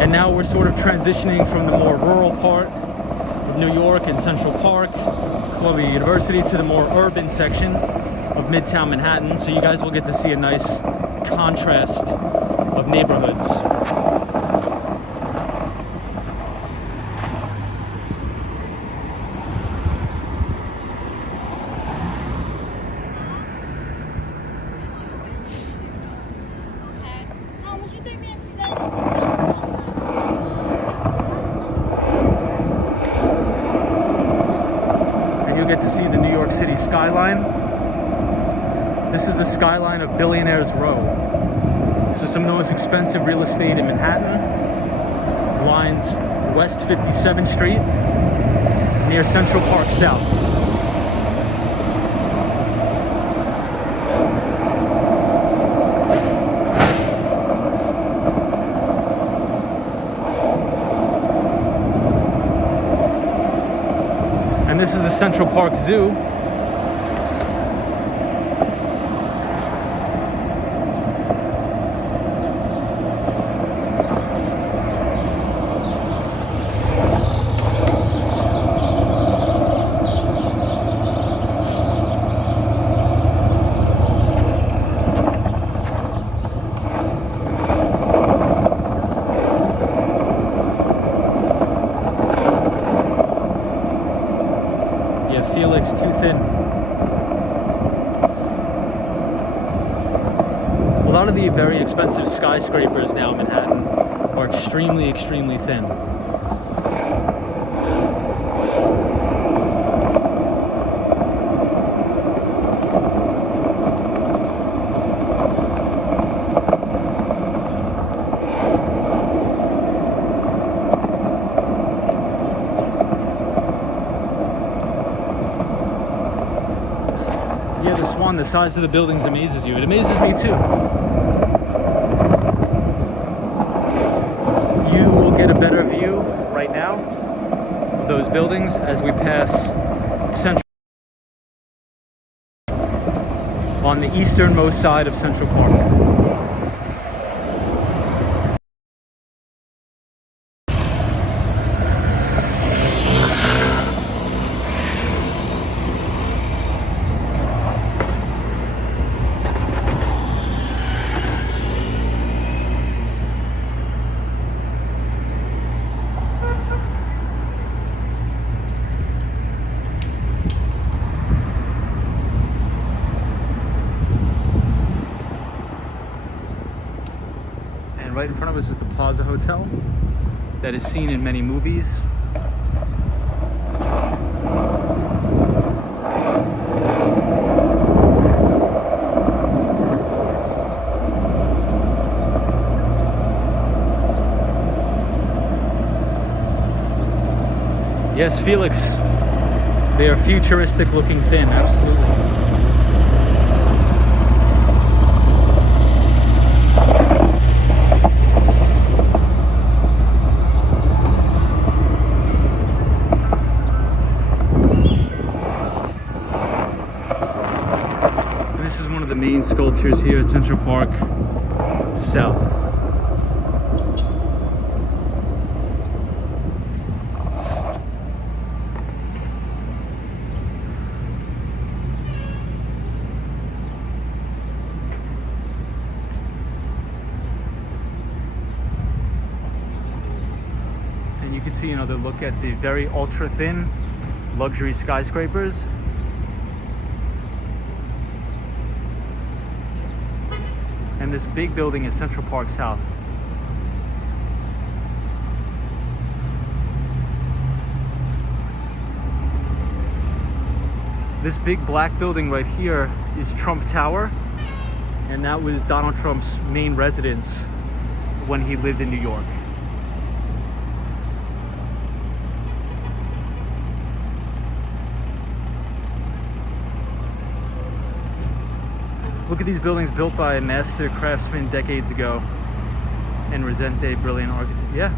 And now we're sort of transitioning from the more rural part of New York and Central Park, Columbia University, to the more urban section of Midtown Manhattan. So you guys will get to see a nice contrast of neighborhoods. And you'll get to see the New York City skyline. This is the skyline of Billionaires Road. So some of the most expensive real estate in Manhattan lines West 57th Street near Central Park South. And this is the Central Park Zoo. Felix, too thin. A lot of the very expensive skyscrapers now in Manhattan are extremely, extremely thin. one, the size of the buildings amazes you. It amazes me too. You will get a better view right now of those buildings as we pass Central on the easternmost side of Central Park. Right in front of us is the Plaza Hotel that is seen in many movies. Yes, Felix, they are futuristic looking thin, absolutely. The main sculptures here at Central Park South. And you can see another look at the very ultra thin luxury skyscrapers. And this big building is Central Park South. This big black building right here is Trump Tower, and that was Donald Trump's main residence when he lived in New York. Look at these buildings built by a master craftsman decades ago and resent a brilliant architect. Yeah.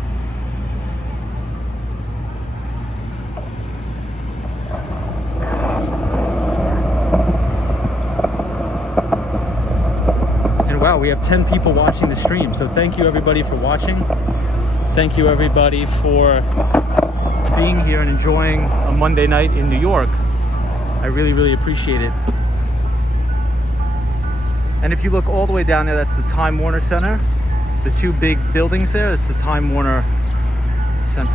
And wow, we have 10 people watching the stream. So thank you everybody for watching. Thank you everybody for being here and enjoying a Monday night in New York. I really, really appreciate it. And if you look all the way down there, that's the Time Warner Center. The two big buildings there, that's the Time Warner Center.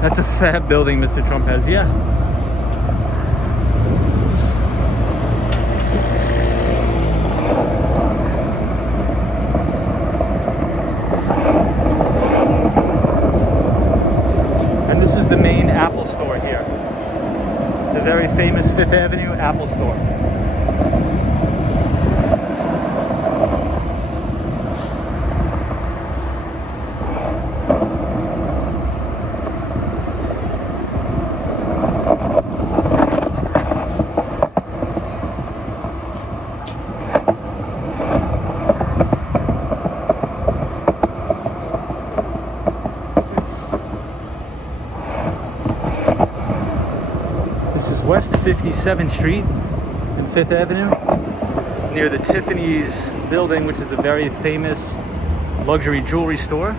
That's a fab building Mr. Trump has, yeah. The main Apple store here, the very famous Fifth Avenue Apple store. West 57th Street and 5th Avenue near the Tiffany's building, which is a very famous luxury jewelry store.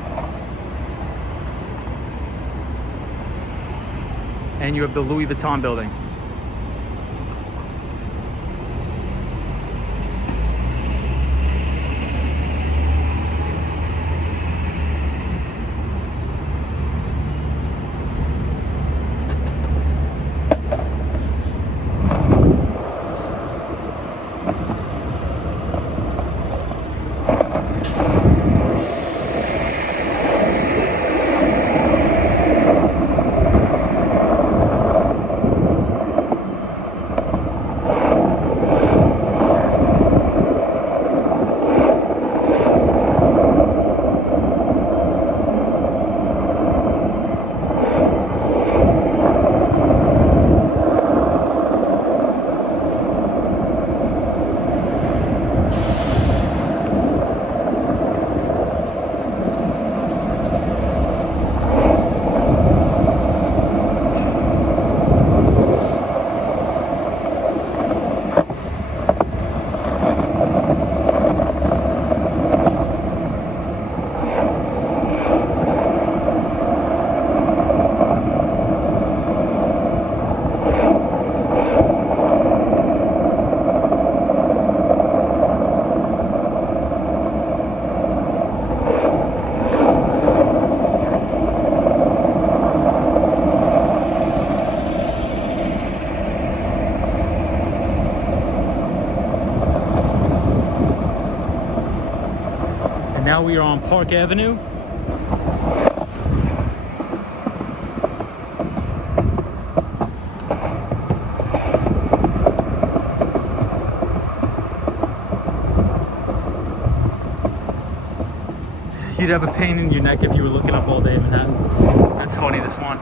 And you have the Louis Vuitton building. Now we are on Park Avenue. You'd have a pain in your neck if you were looking up all day in Manhattan. That's funny, this one.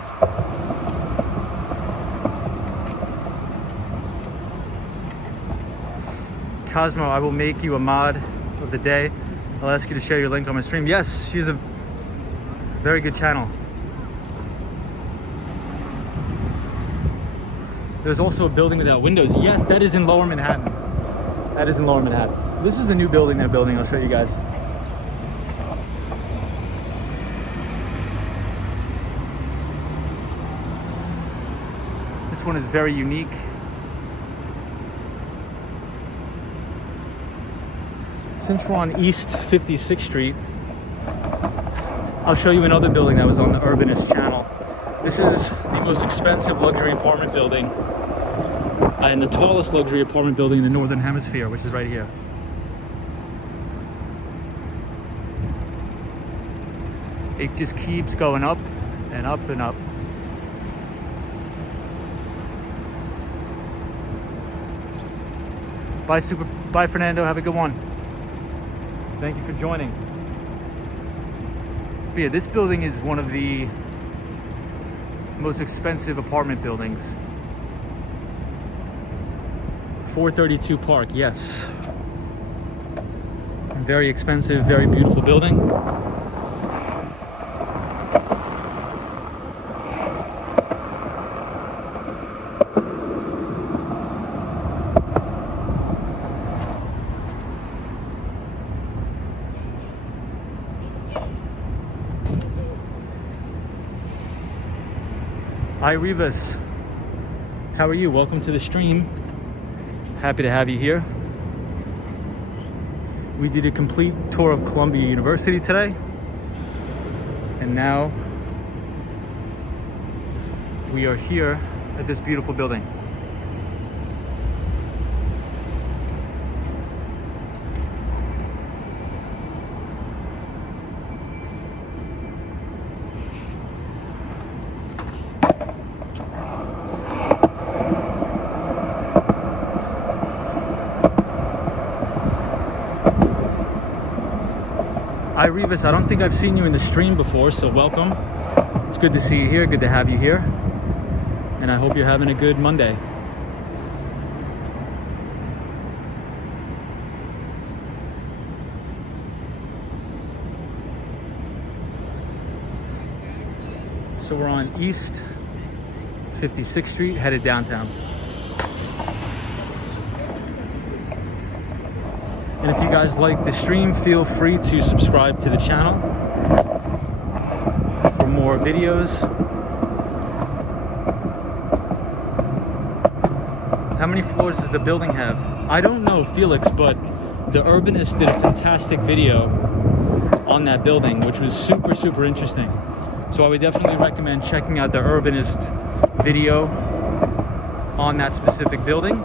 Cosmo, I will make you a mod of the day. I'll ask you to share your link on my stream. Yes, she's a very good channel. There's also a building without windows. Yes, that is in Lower Manhattan. That is in Lower Manhattan. This is a new building they're building. I'll show you guys. This one is very unique. Since we're on East 56th Street, I'll show you another building that was on the Urbanist channel. This is the most expensive luxury apartment building and the tallest luxury apartment building in the Northern Hemisphere, which is right here. It just keeps going up and up and up. Bye, Fernando. Have a good one. Thank you for joining. But yeah, this building is one of the most expensive apartment buildings. 432 Park, yes. Very expensive, very beautiful building. Hi Rivas, how are you? Welcome to the stream. Happy to have you here. We did a complete tour of Columbia University today, and now we are here at this beautiful building. Hi Rivas, I don't think I've seen you in the stream before, so welcome. It's good to see you here, good to have you here. And I hope you're having a good Monday. So we're on East 56th Street, headed downtown. And if you guys like the stream, feel free to subscribe to the channel for more videos. How many floors does the building have? I don't know, Felix, but the Urbanist did a fantastic video on that building, which was super, super interesting. So I would definitely recommend checking out the Urbanist video on that specific building.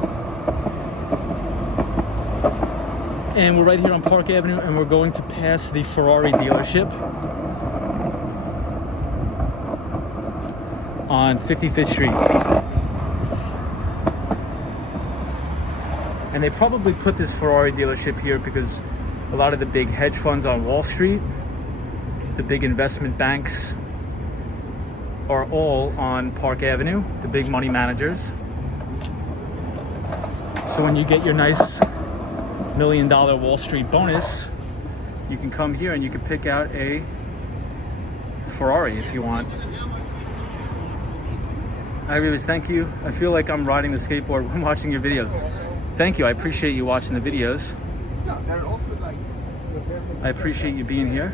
And we're right here on Park Avenue, and we're going to pass the Ferrari dealership on 55th Street. And they probably put this Ferrari dealership here because a lot of the big hedge funds on Wall Street, the big investment banks, are all on Park Avenue, the big money managers. So when you get your nice $1 million Wall Street bonus, you can come here and you can pick out a Ferrari if you want. Hi Rivas, thank you. I feel like I'm riding the skateboard when watching your videos. Thank you, I appreciate you watching the videos. I appreciate you being here.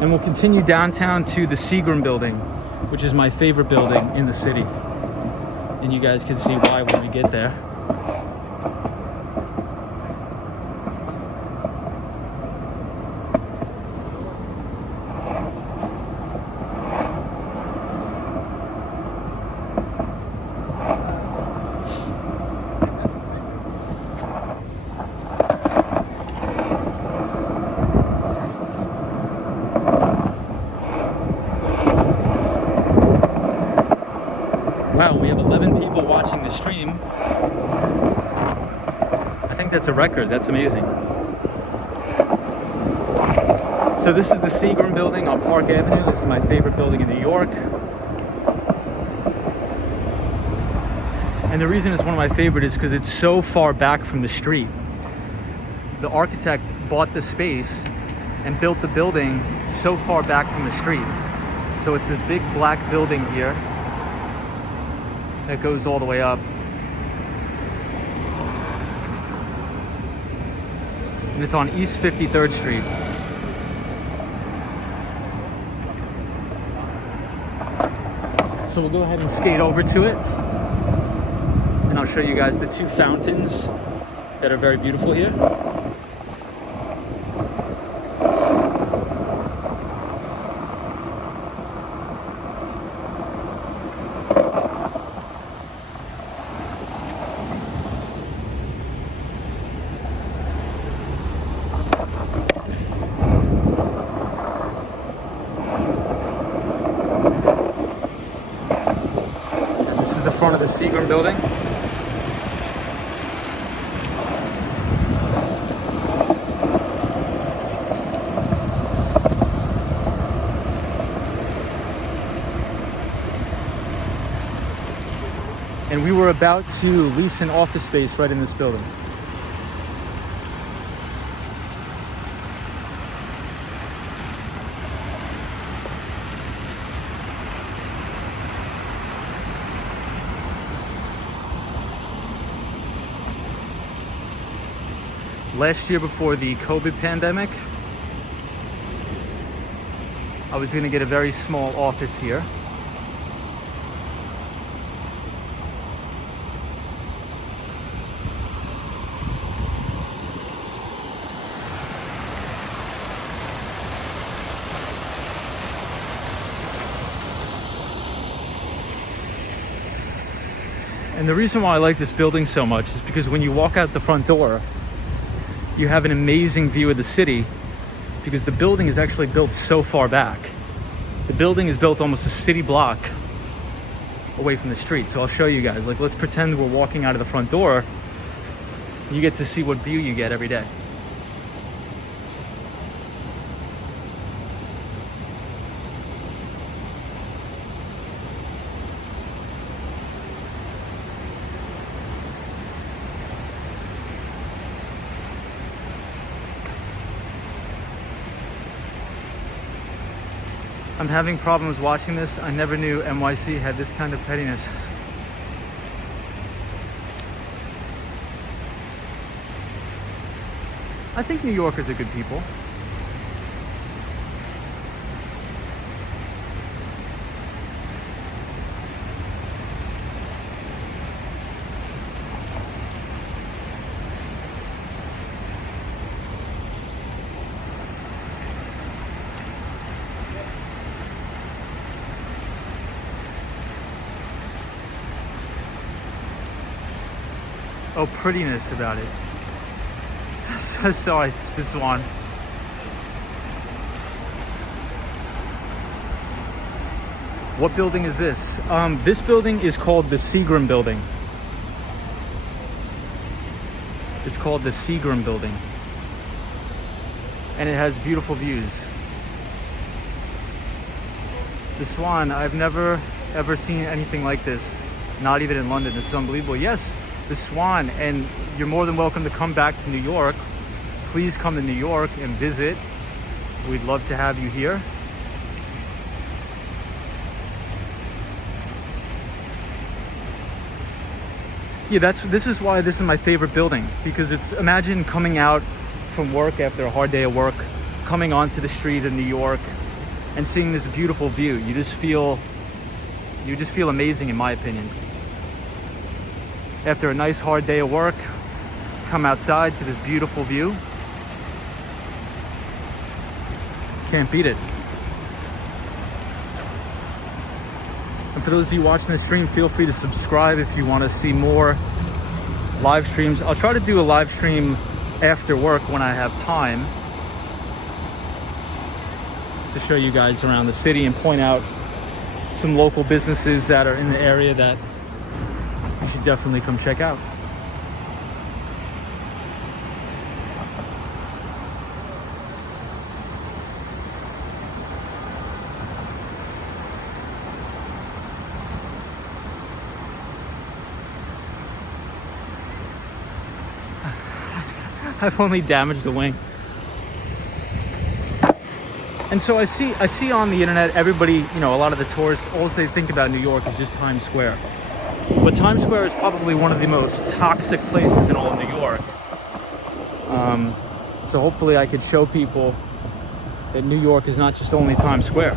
And we'll continue downtown to the Seagram building, which is my favorite building in the city. And you guys can see why when we get there. sets a record. That's amazing. So this is the Seagram building on Park Avenue. This is my favorite building in New York. And the reason it's one of my favorite is because it's so far back from the street. The architect bought the space and built the building so far back from the street. So it's this big black building here that goes all the way up. And it's on East 53rd Street. So we'll go ahead and skate over to it. And I'll show you guys the two fountains that are very beautiful here. This is the front of the Seagram building. And we were about to lease an office space right in this building. Last year, before the COVID pandemic, I was going to get a very small office here. And the reason why I like this building so much is because when you walk out the front door, you have an amazing view of the city, because the building is actually built so far back. The building is built almost a city block away from the street. So I'll show you guys. Like, let's pretend we're walking out of the front door. You get to see what view you get every day. I'm having problems watching this. I never knew NYC had this kind of pettiness. I think New Yorkers are good people. Oh, prettiness about it. So this one. What building is this? This building is called the Seagram building. It's called the Seagram building. And it has beautiful views. The Swan, I've never ever seen anything like this. Not even in London. This is unbelievable. Yes, the Swan, and you're more than welcome to come back to New York. Please come to New York and visit. We'd love to have you here. Yeah, this is why this is my favorite building, because it's, imagine coming out from work after a hard day of work, coming onto the street in New York and seeing this beautiful view. You just feel amazing, in my opinion. After a nice hard day of work, come outside to this beautiful view. Can't beat it. And for those of you watching the stream, feel free to subscribe if you want to see more live streams. I'll try to do a live stream after work when I have time to show you guys around the city and point out some local businesses that are in the area that you should definitely come check out. I've only damaged the wing. And so I see on the internet, everybody, you know, a lot of the tourists, all they think about New York is just Times Square. But Times Square is probably one of the most toxic places in all of New York. So hopefully I could show people that New York is not just only Times Square.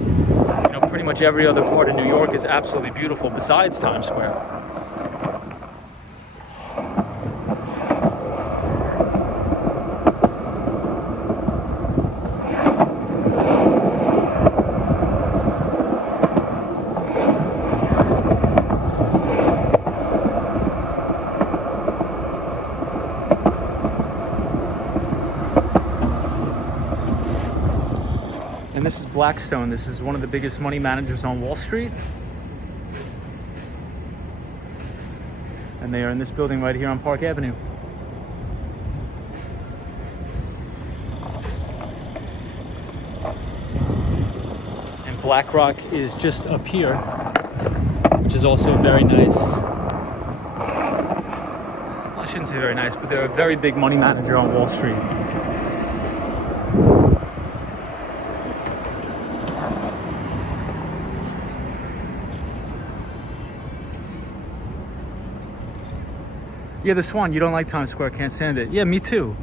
You know, pretty much every other part of New York is absolutely beautiful besides Times Square. And this is Blackstone. This is one of the biggest money managers on Wall Street. And they are in this building right here on Park Avenue. And BlackRock is just up here, which is also very nice. Well, I shouldn't say very nice, but they're a very big money manager on Wall Street. Yeah, the Swan, you don't like Times Square, can't stand it. Yeah, me too.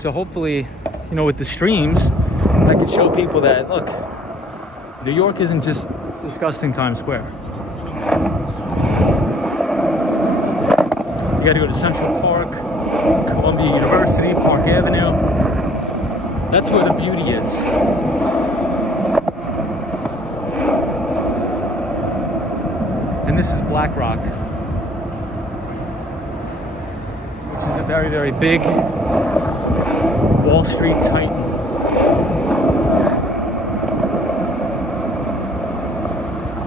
So hopefully, you know, with the streams, I can show people that, look, New York isn't just disgusting Times Square. You gotta go to Central Park, Columbia University, Park Avenue. That's where the beauty is. And this is BlackRock, which is a very, very big Wall Street titan.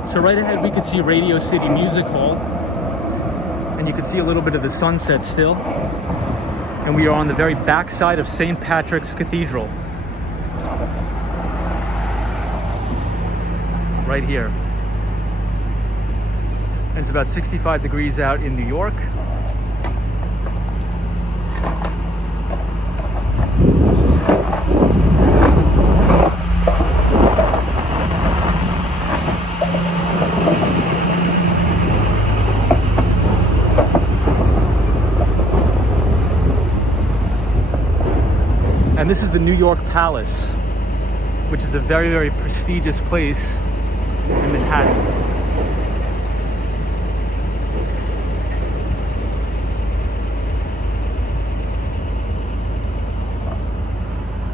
So right ahead we could see Radio City Music Hall, and you can see a little bit of the sunset still. And we are on the very back side of St. Patrick's Cathedral. Right here. And it's about 65 degrees out in New York. And this is the New York Palace, which is a very, very prestigious place in Manhattan.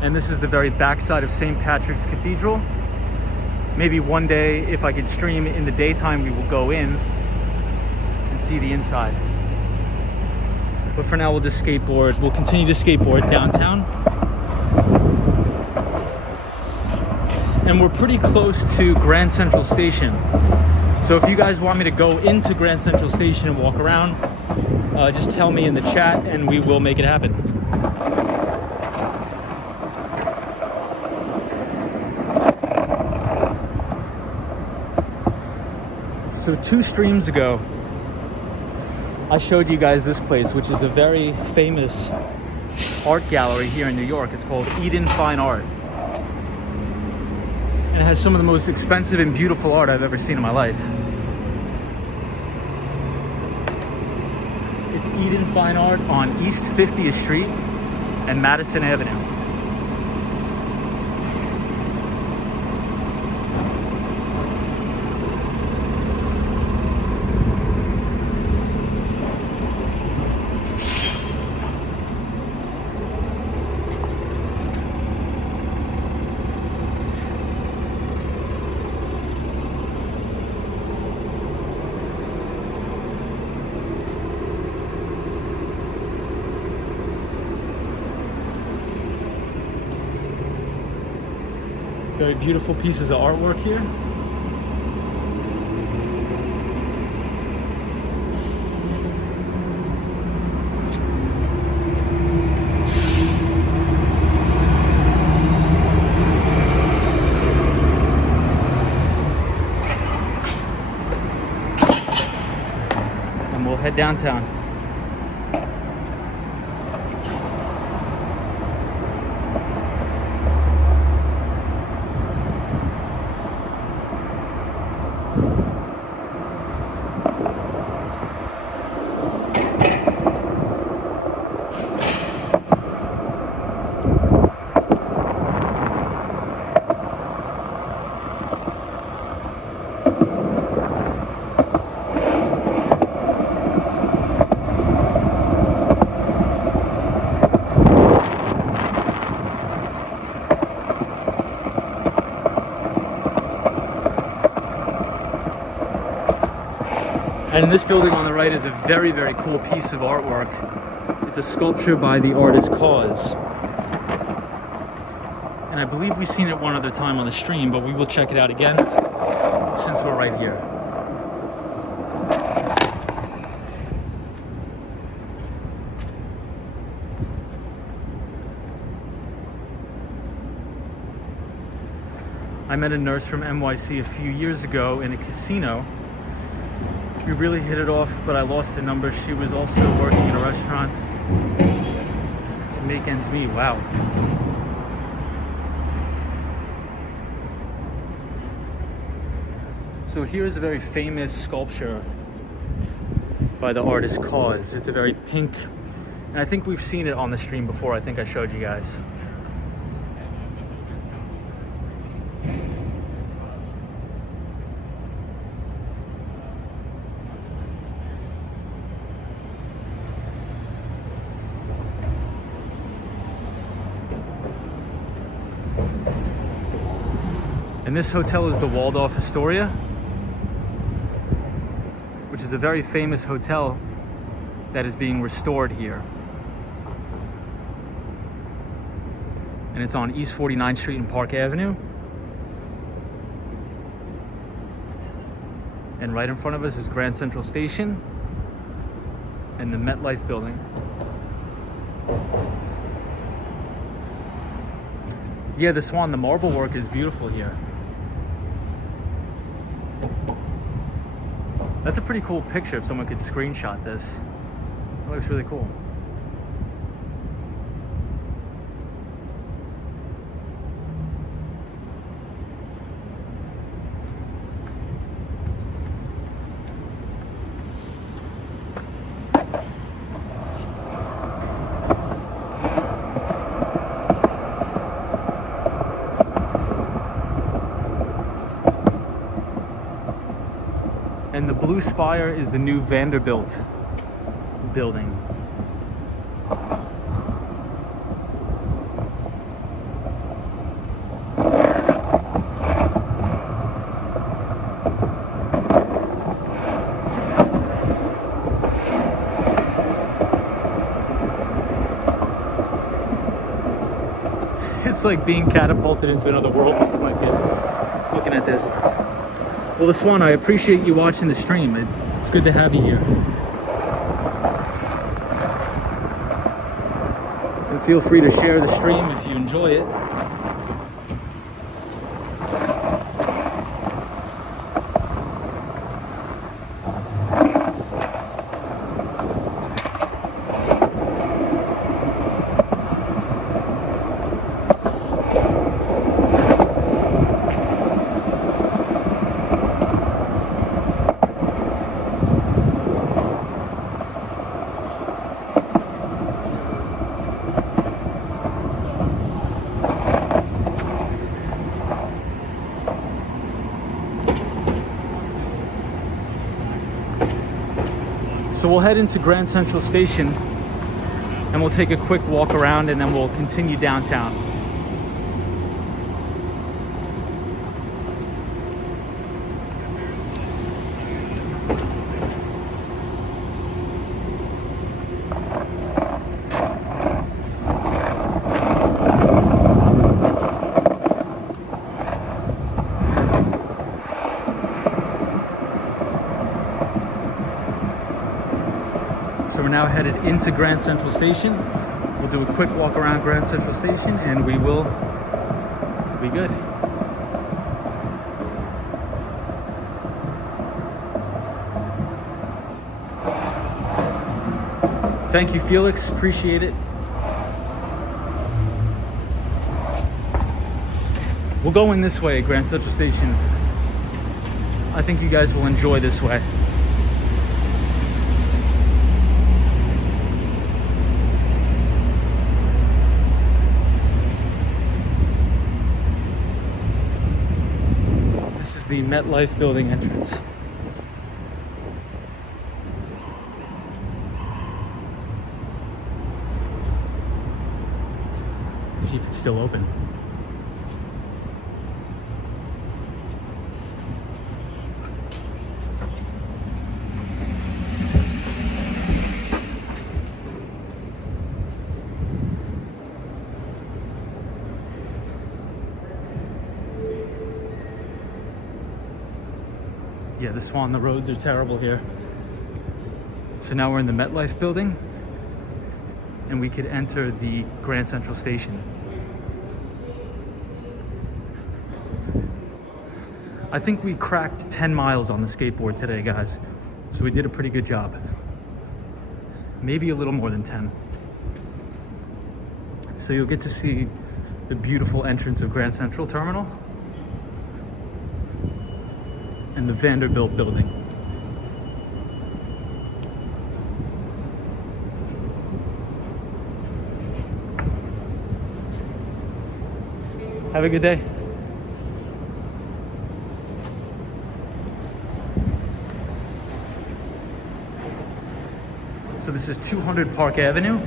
And this is the very backside of St. Patrick's Cathedral. Maybe one day, if I could stream in the daytime, we will go in and see the inside. But for now, we'll just skateboard. We'll continue to skateboard downtown. And we're pretty close to Grand Central Station. So if you guys want me to go into Grand Central Station and walk around, just tell me in the chat and we will make it happen. So 2 streams ago, I showed you guys this place, which is a very famous art gallery here in New York. It's called Eden Fine Art. And it has some of the most expensive and beautiful art I've ever seen in my life. It's Eden Fine Art on East 50th Street and Madison Avenue. Very beautiful pieces of artwork here. And we'll head downtown. And in this building on the right is a very, very cool piece of artwork. It's a sculpture by the artist Cause. And I believe we've seen it one other time on the stream, but we will check it out again since we're right here. I met a nurse from NYC a few years ago in a casino. We really hit it off, but I lost the number. She was also working in a restaurant to make ends meet. Wow. So here's a very famous sculpture by the artist Cause. It's a very pink, and I think we've seen it on the stream before. I think I showed you guys. And this hotel is the Waldorf Astoria, which is a very famous hotel that is being restored here. And it's on East 49th Street and Park Avenue. And right in front of us is Grand Central Station and the MetLife building. Yeah, the Swan, the marble work is beautiful here. That's a pretty cool picture if someone could screenshot this. It looks really cool. And the blue spire is the new Vanderbilt building. It's like being catapulted into another world looking at this. Well, the Swan, I appreciate you watching the stream. It's good to have you here. And feel free to share the stream if you enjoy it. So we'll head into Grand Central Station and we'll take a quick walk around and then we'll continue downtown. So we're now headed into Grand Central Station. We'll do a quick walk around Grand Central Station and we will be good. Thank you, Felix. Appreciate it. We'll go in this way at Grand Central Station. I think you guys will enjoy this way. The MetLife building entrance. Let's see if it's still open. Yeah, the Swan, the roads are terrible here. So now we're in the MetLife building and we could enter the Grand Central Station. I think we cracked 10 miles on the skateboard today, guys. So we did a pretty good job. Maybe a little more than 10. So you'll get to see the beautiful entrance of Grand Central Terminal and the Vanderbilt building. Have a good day. So this is 200 Park Avenue,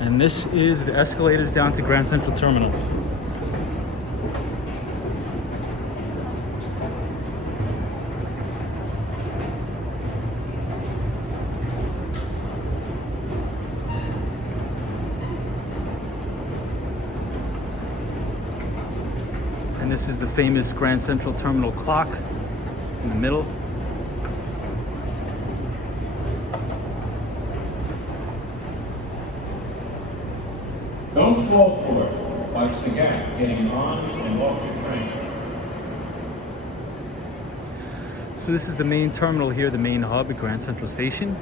and this is the escalators down to Grand Central Terminal. And this is the famous Grand Central Terminal clock in the middle. Don't fall for it. Watch the gap getting on and off your train. So this is the main terminal here, the main hub at Grand Central Station.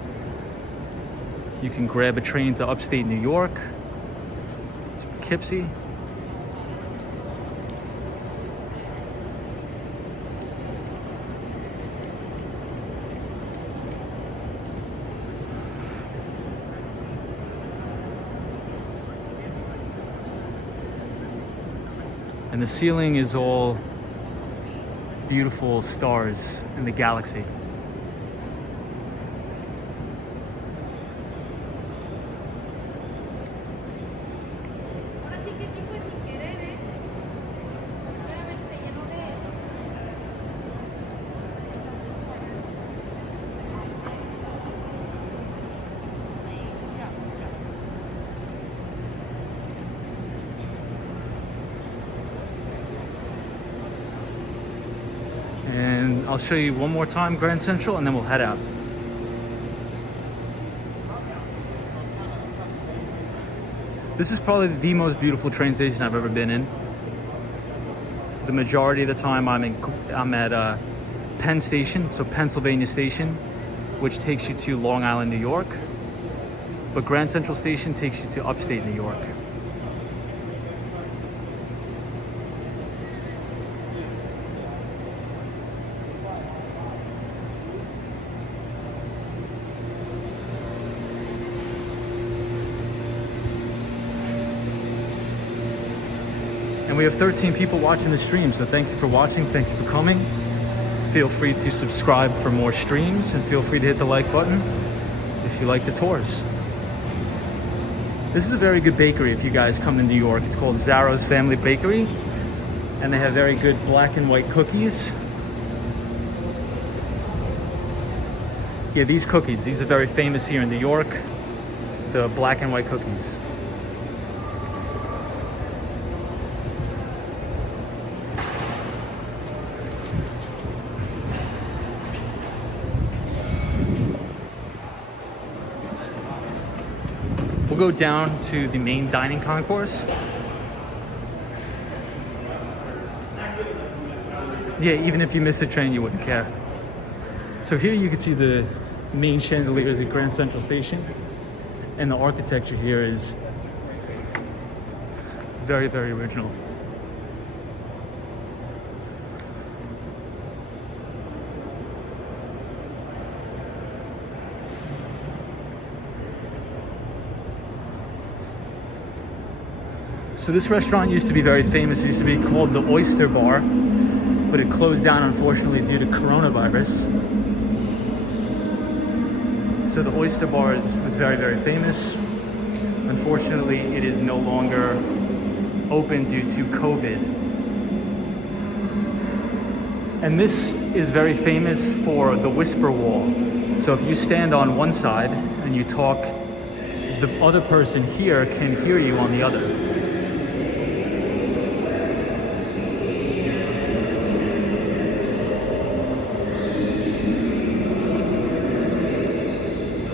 You can grab a train to upstate New York, to Poughkeepsie. And the ceiling is all beautiful stars in the galaxy. And I'll show you one more time Grand Central and then we'll head out. This is probably the most beautiful train station I've ever been in. The majority of the time I'm at Penn Station, so Pennsylvania Station, which takes you to Long Island, New York. But Grand Central Station takes you to upstate New York. And we have 13 people watching the stream, so thank you for watching, thank you for coming. Feel free to subscribe for more streams and feel free to hit the like button if you like the tours. This is a very good bakery if you guys come to New York. It's called Zaro's Family Bakery, and they have very good black and white cookies. Yeah, these cookies, these are very famous here in New York, the black and white cookies. We'll go down to the main dining concourse. Yeah, even if you miss a train, you wouldn't care. So here you can see the main chandeliers at Grand Central Station, and the architecture here is very, very original. So this restaurant used to be very famous. It used to be called the Oyster Bar, but it closed down unfortunately due to coronavirus. So the Oyster Bar was very, very famous. Unfortunately, it is no longer open due to COVID. And this is very famous for the whisper wall. So if you stand on one side and you talk, the other person here can hear you on the other.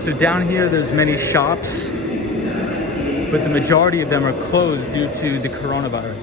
So down here, there's many shops, but the majority of them are closed due to the coronavirus.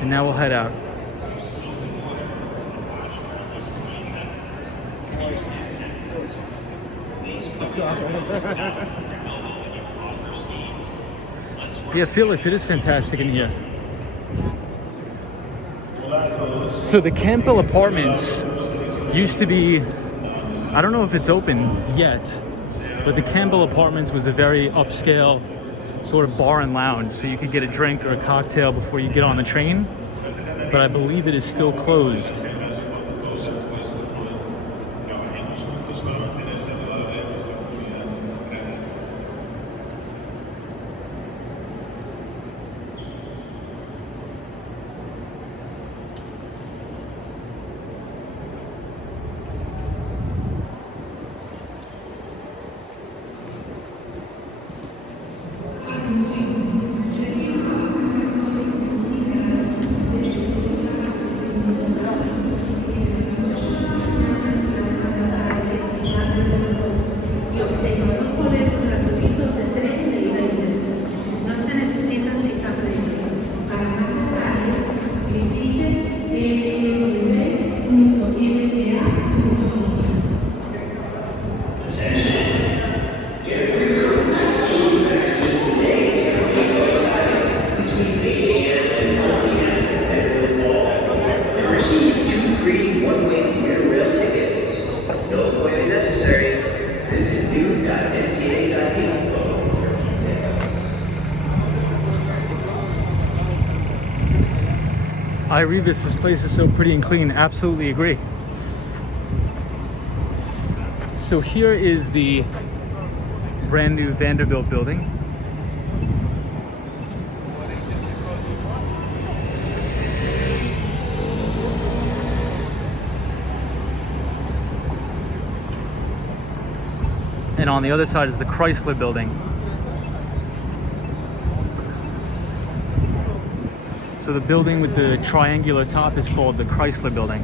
And now we'll head out. Yeah, Felix, it is fantastic in here. So the Campbell Apartments used to be, I don't know if it's open yet, but the Campbell Apartments was a very upscale sort of bar and lounge, so you could get a drink or a cocktail before you get on the train, but I believe it is still closed. Revis, this place is so pretty and clean. Absolutely agree. So here is the brand new Vanderbilt building. And on the other side is the Chrysler building. So the building with the triangular top is called the Chrysler building.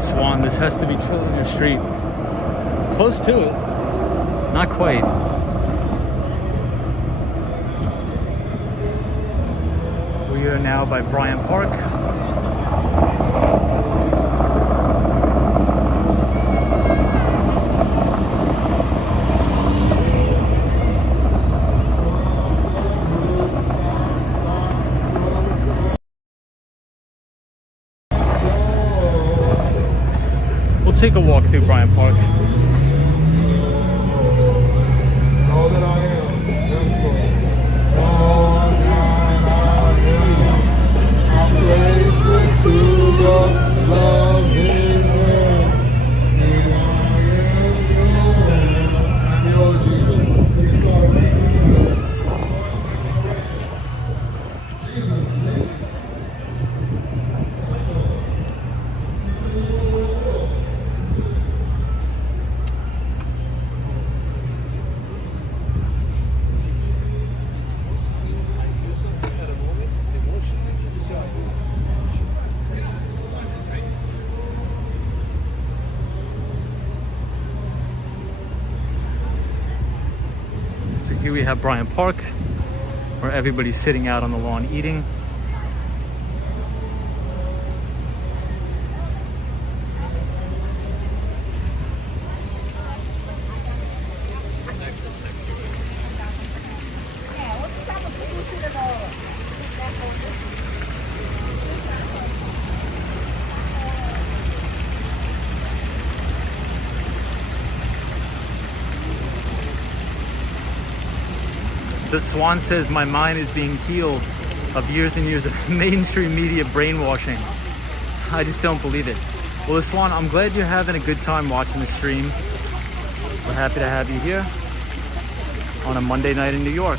Swan, this has to be Juilliard Street. Close to it, not quite. We are now by Bryant Park. We'll take a walk through Bryant Park. All that I am, yes, Lord. All that I am, I praise it to your loving hands. And I am your Jesus. Please start with Here we have Bryant Park, where everybody's sitting out on the lawn eating. The Swan says my mind is being healed of years and years of mainstream media brainwashing. I just don't believe it. Well, the Swan, I'm glad you're having a good time watching the stream. We're happy to have you here on a Monday night in New York.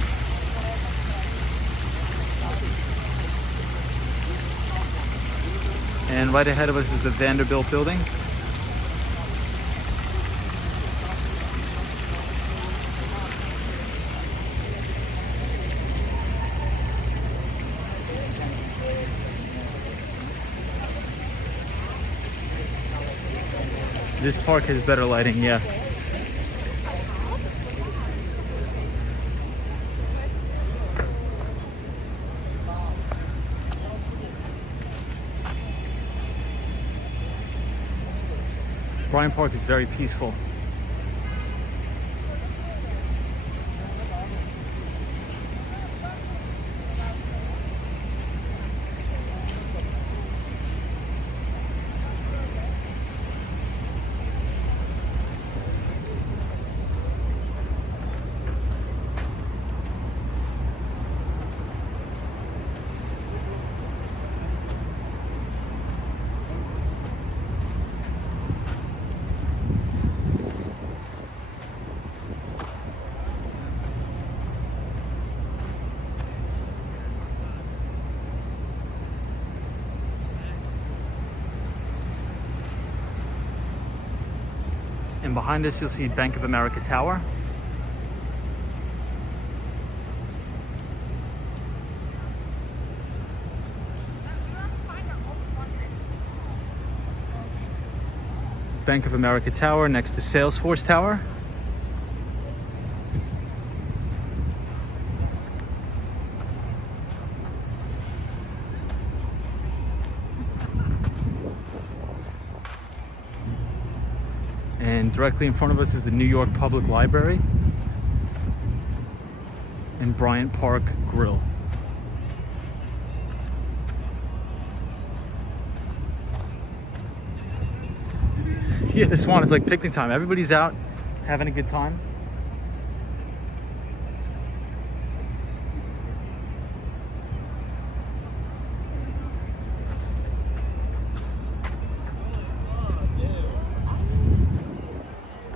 And right ahead of us is the Vanderbilt building. This park has better lighting, yeah. Bryant Park is very peaceful. And behind us, you'll see Bank of America Tower. Bank of America Tower next to Salesforce Tower. And directly in front of us is the New York Public Library and Bryant Park Grill. Yeah, the Swan is like picnic time. Everybody's out having a good time.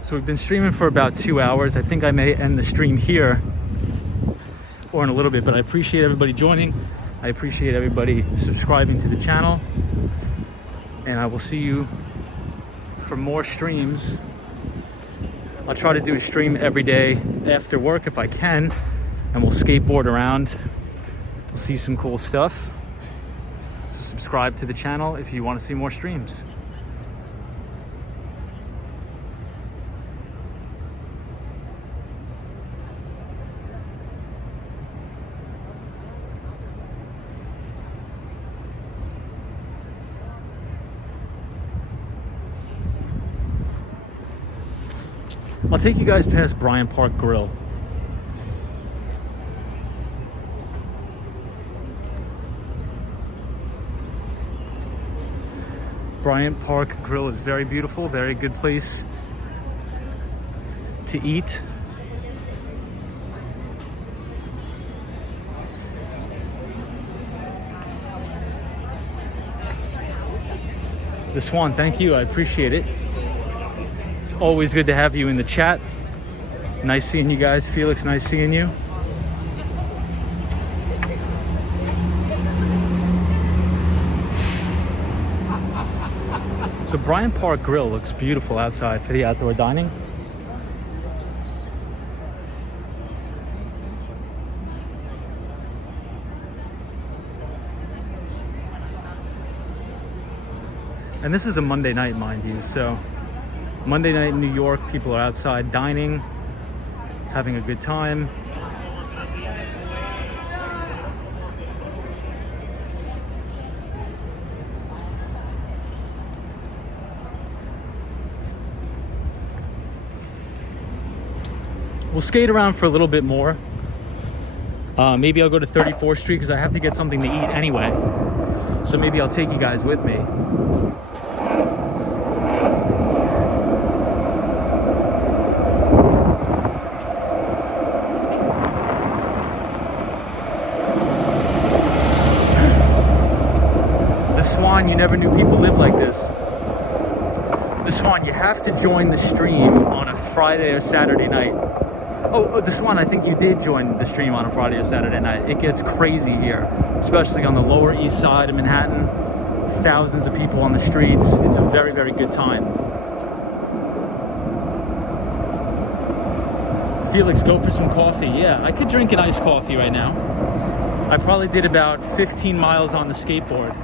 So we've been streaming for about 2 hours. I think I may end the stream here. or in a little bit, but I appreciate everybody joining. I appreciate everybody subscribing to the channel, and I will see you for more streams. I'll try to do a stream every day after work if I can, and we'll skateboard around. We'll see some cool stuff. So subscribe to the channel if you want to see more streams. I'll take you guys past Bryant Park Grill. Bryant Park Grill is very beautiful, very good place to eat. The Swan, thank you, I appreciate it. Always good to have you in the chat. Nice seeing you guys. Felix, nice seeing you. So Bryant Park Grill looks beautiful outside for the outdoor dining. And this is a Monday night, mind you, so Monday night in New York, people are outside dining, having a good time. We'll skate around for a little bit more. Maybe I'll go to 34th Street because I have to get something to eat anyway. So maybe I'll take you guys with me. Swan, you never knew people lived like this. The Swan, you have to join the stream on a Friday or Saturday night. Oh, the Swan, I think you did join the stream on a Friday or Saturday night. It gets crazy here, especially on the Lower East Side of Manhattan. Thousands of people on the streets. It's a very, very good time. Felix, go for some coffee. Yeah, I could drink an iced coffee right now. I probably did about 15 miles on the skateboard.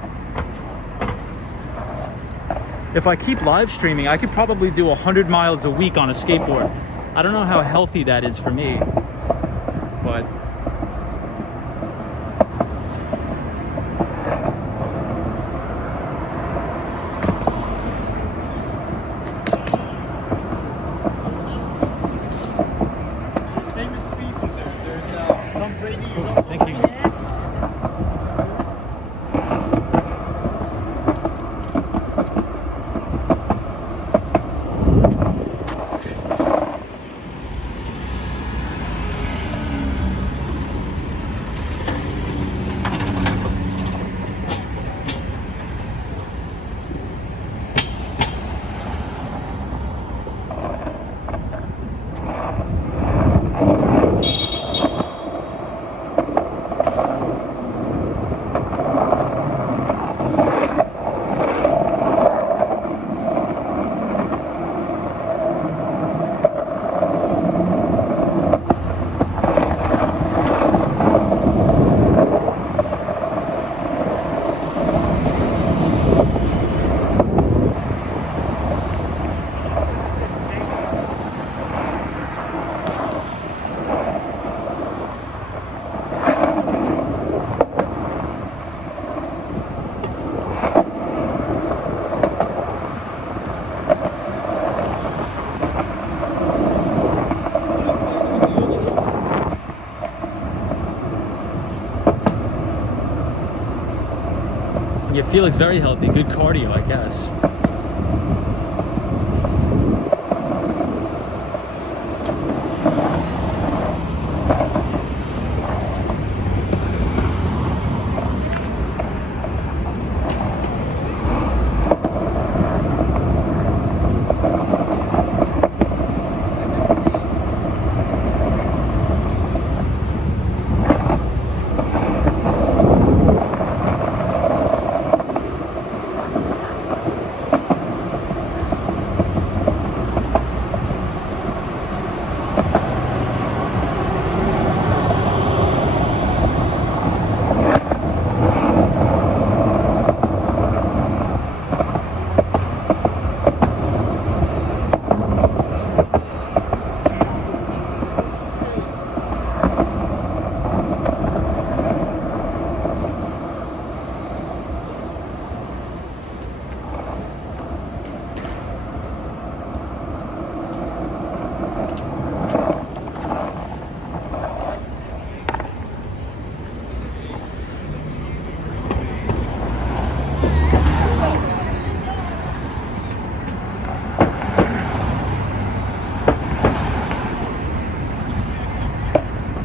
If I keep live streaming, I could probably do 100 miles a week on a skateboard. I don't know how healthy that is for me, but Famous people there. There's Tom Brady. cool. Thank you. Yeah, Felix, very healthy, good cardio, I guess.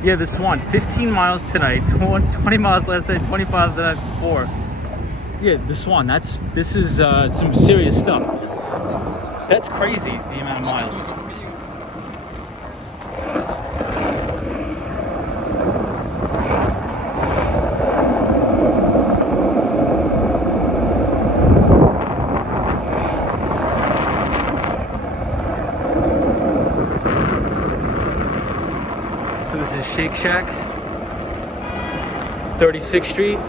Yeah, the Swan. 15 miles tonight, 20 miles last night, 25 the night before. Yeah, the Swan. This is some serious stuff. That's crazy, the amount of miles. So this is Shake Shack, 36th Street.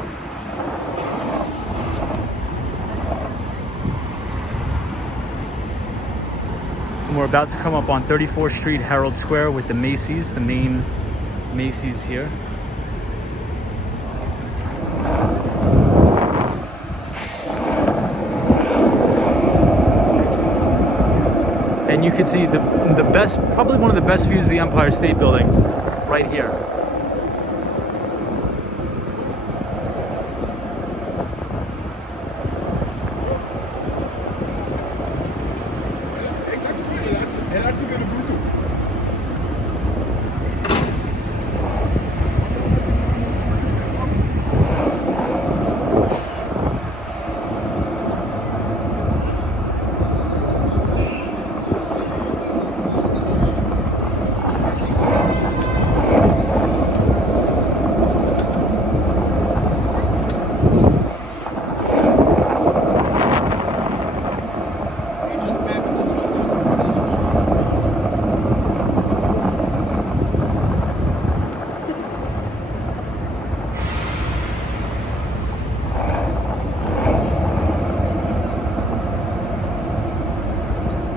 And we're about to come up on 34th Street, Herald Square with the Macy's, the main Macy's here. And you can see the best, probably one of the best views of the Empire State Building right here.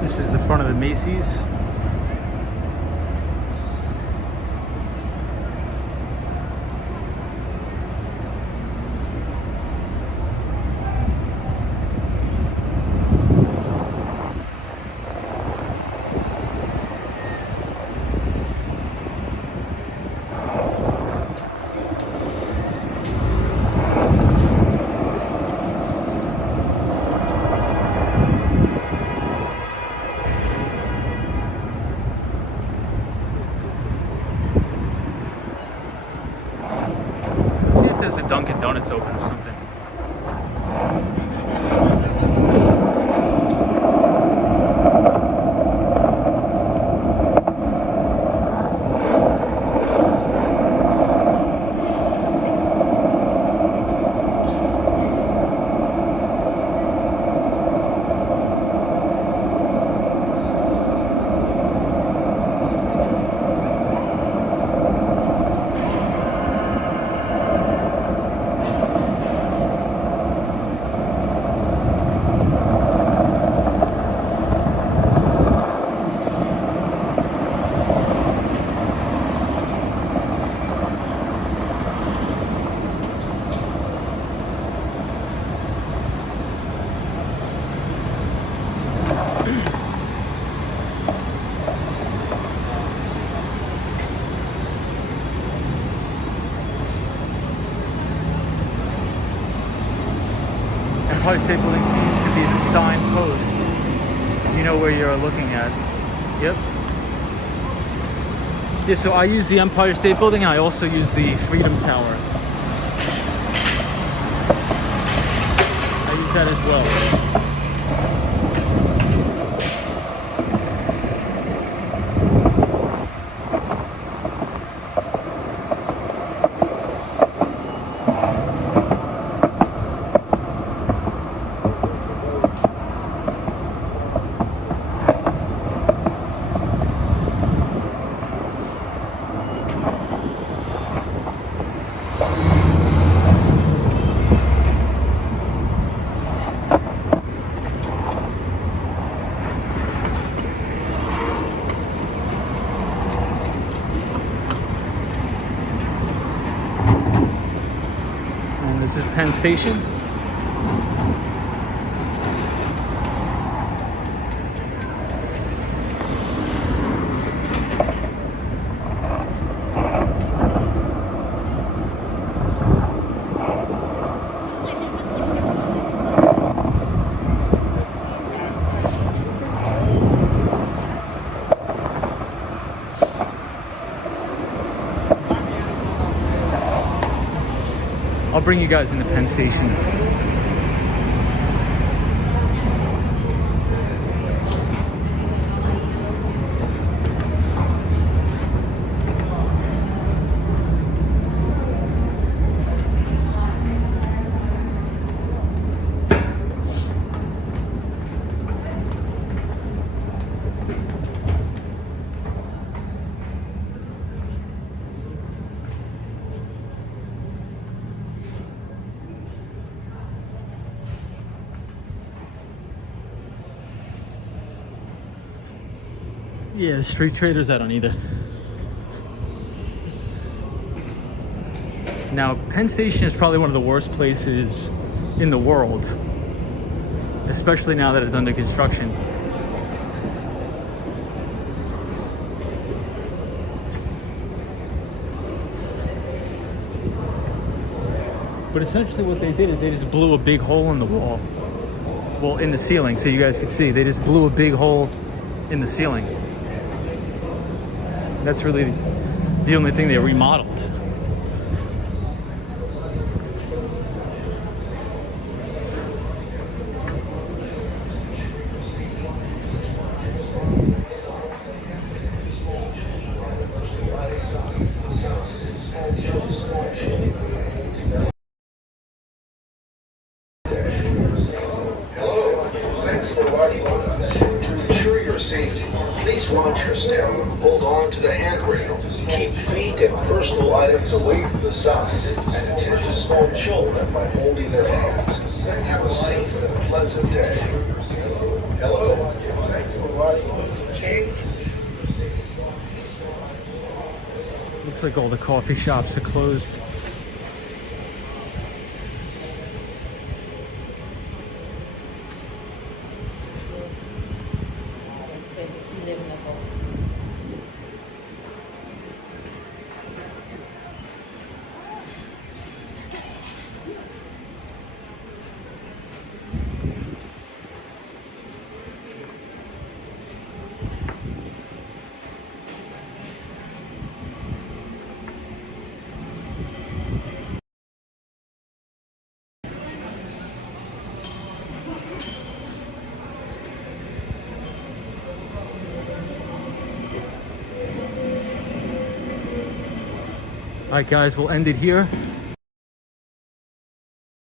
This is the front of the Macy's. There's a Dunkin' Donuts open or something. Empire State Building seems to be the signpost. You know where you're looking at. Yep. Yeah, so I use the Empire State Building and I also use the Freedom Tower. I use that as well. This is Penn Station. I'll bring you guys into Penn Station. Yeah, the street traders out on either. Now, Penn Station is probably one of the worst places in the world, especially now that it's under construction. But essentially what they did is they just blew a big hole in the wall. Well, in the ceiling, so you guys could see. They just blew a big hole in the ceiling. That's really the only thing they remodeled. Safety. Please watch your step. Hold on to the handrail. Keep feet and personal items away from the sides. And attend to small children by holding their hands. Have a safe and pleasant day. Hello. Thanks for watching. Change. Looks like all the coffee shops are closed. Alright guys, we'll end it here.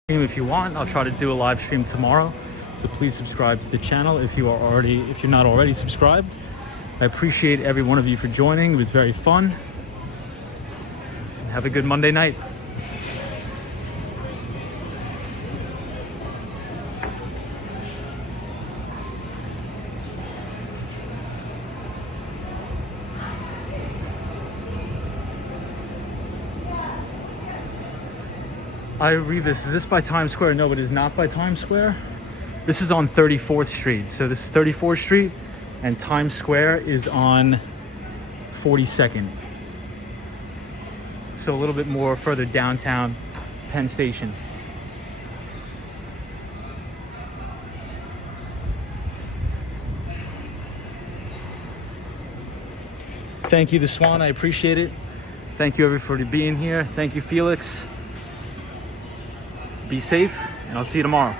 If you want, I'll try to do a live stream tomorrow. So please subscribe to the channel if you're not already subscribed. I appreciate every one of you for joining. It was very fun. Have a good Monday night. I read this. Is this by Times Square? No, it is not by Times Square. This is on 34th Street. So this is 34th Street and Times Square is on 42nd. So a little bit more further downtown Penn Station. Thank you, The Swan. I appreciate it. Thank you everybody for being here. Thank you, Felix. Be safe, and I'll see you tomorrow.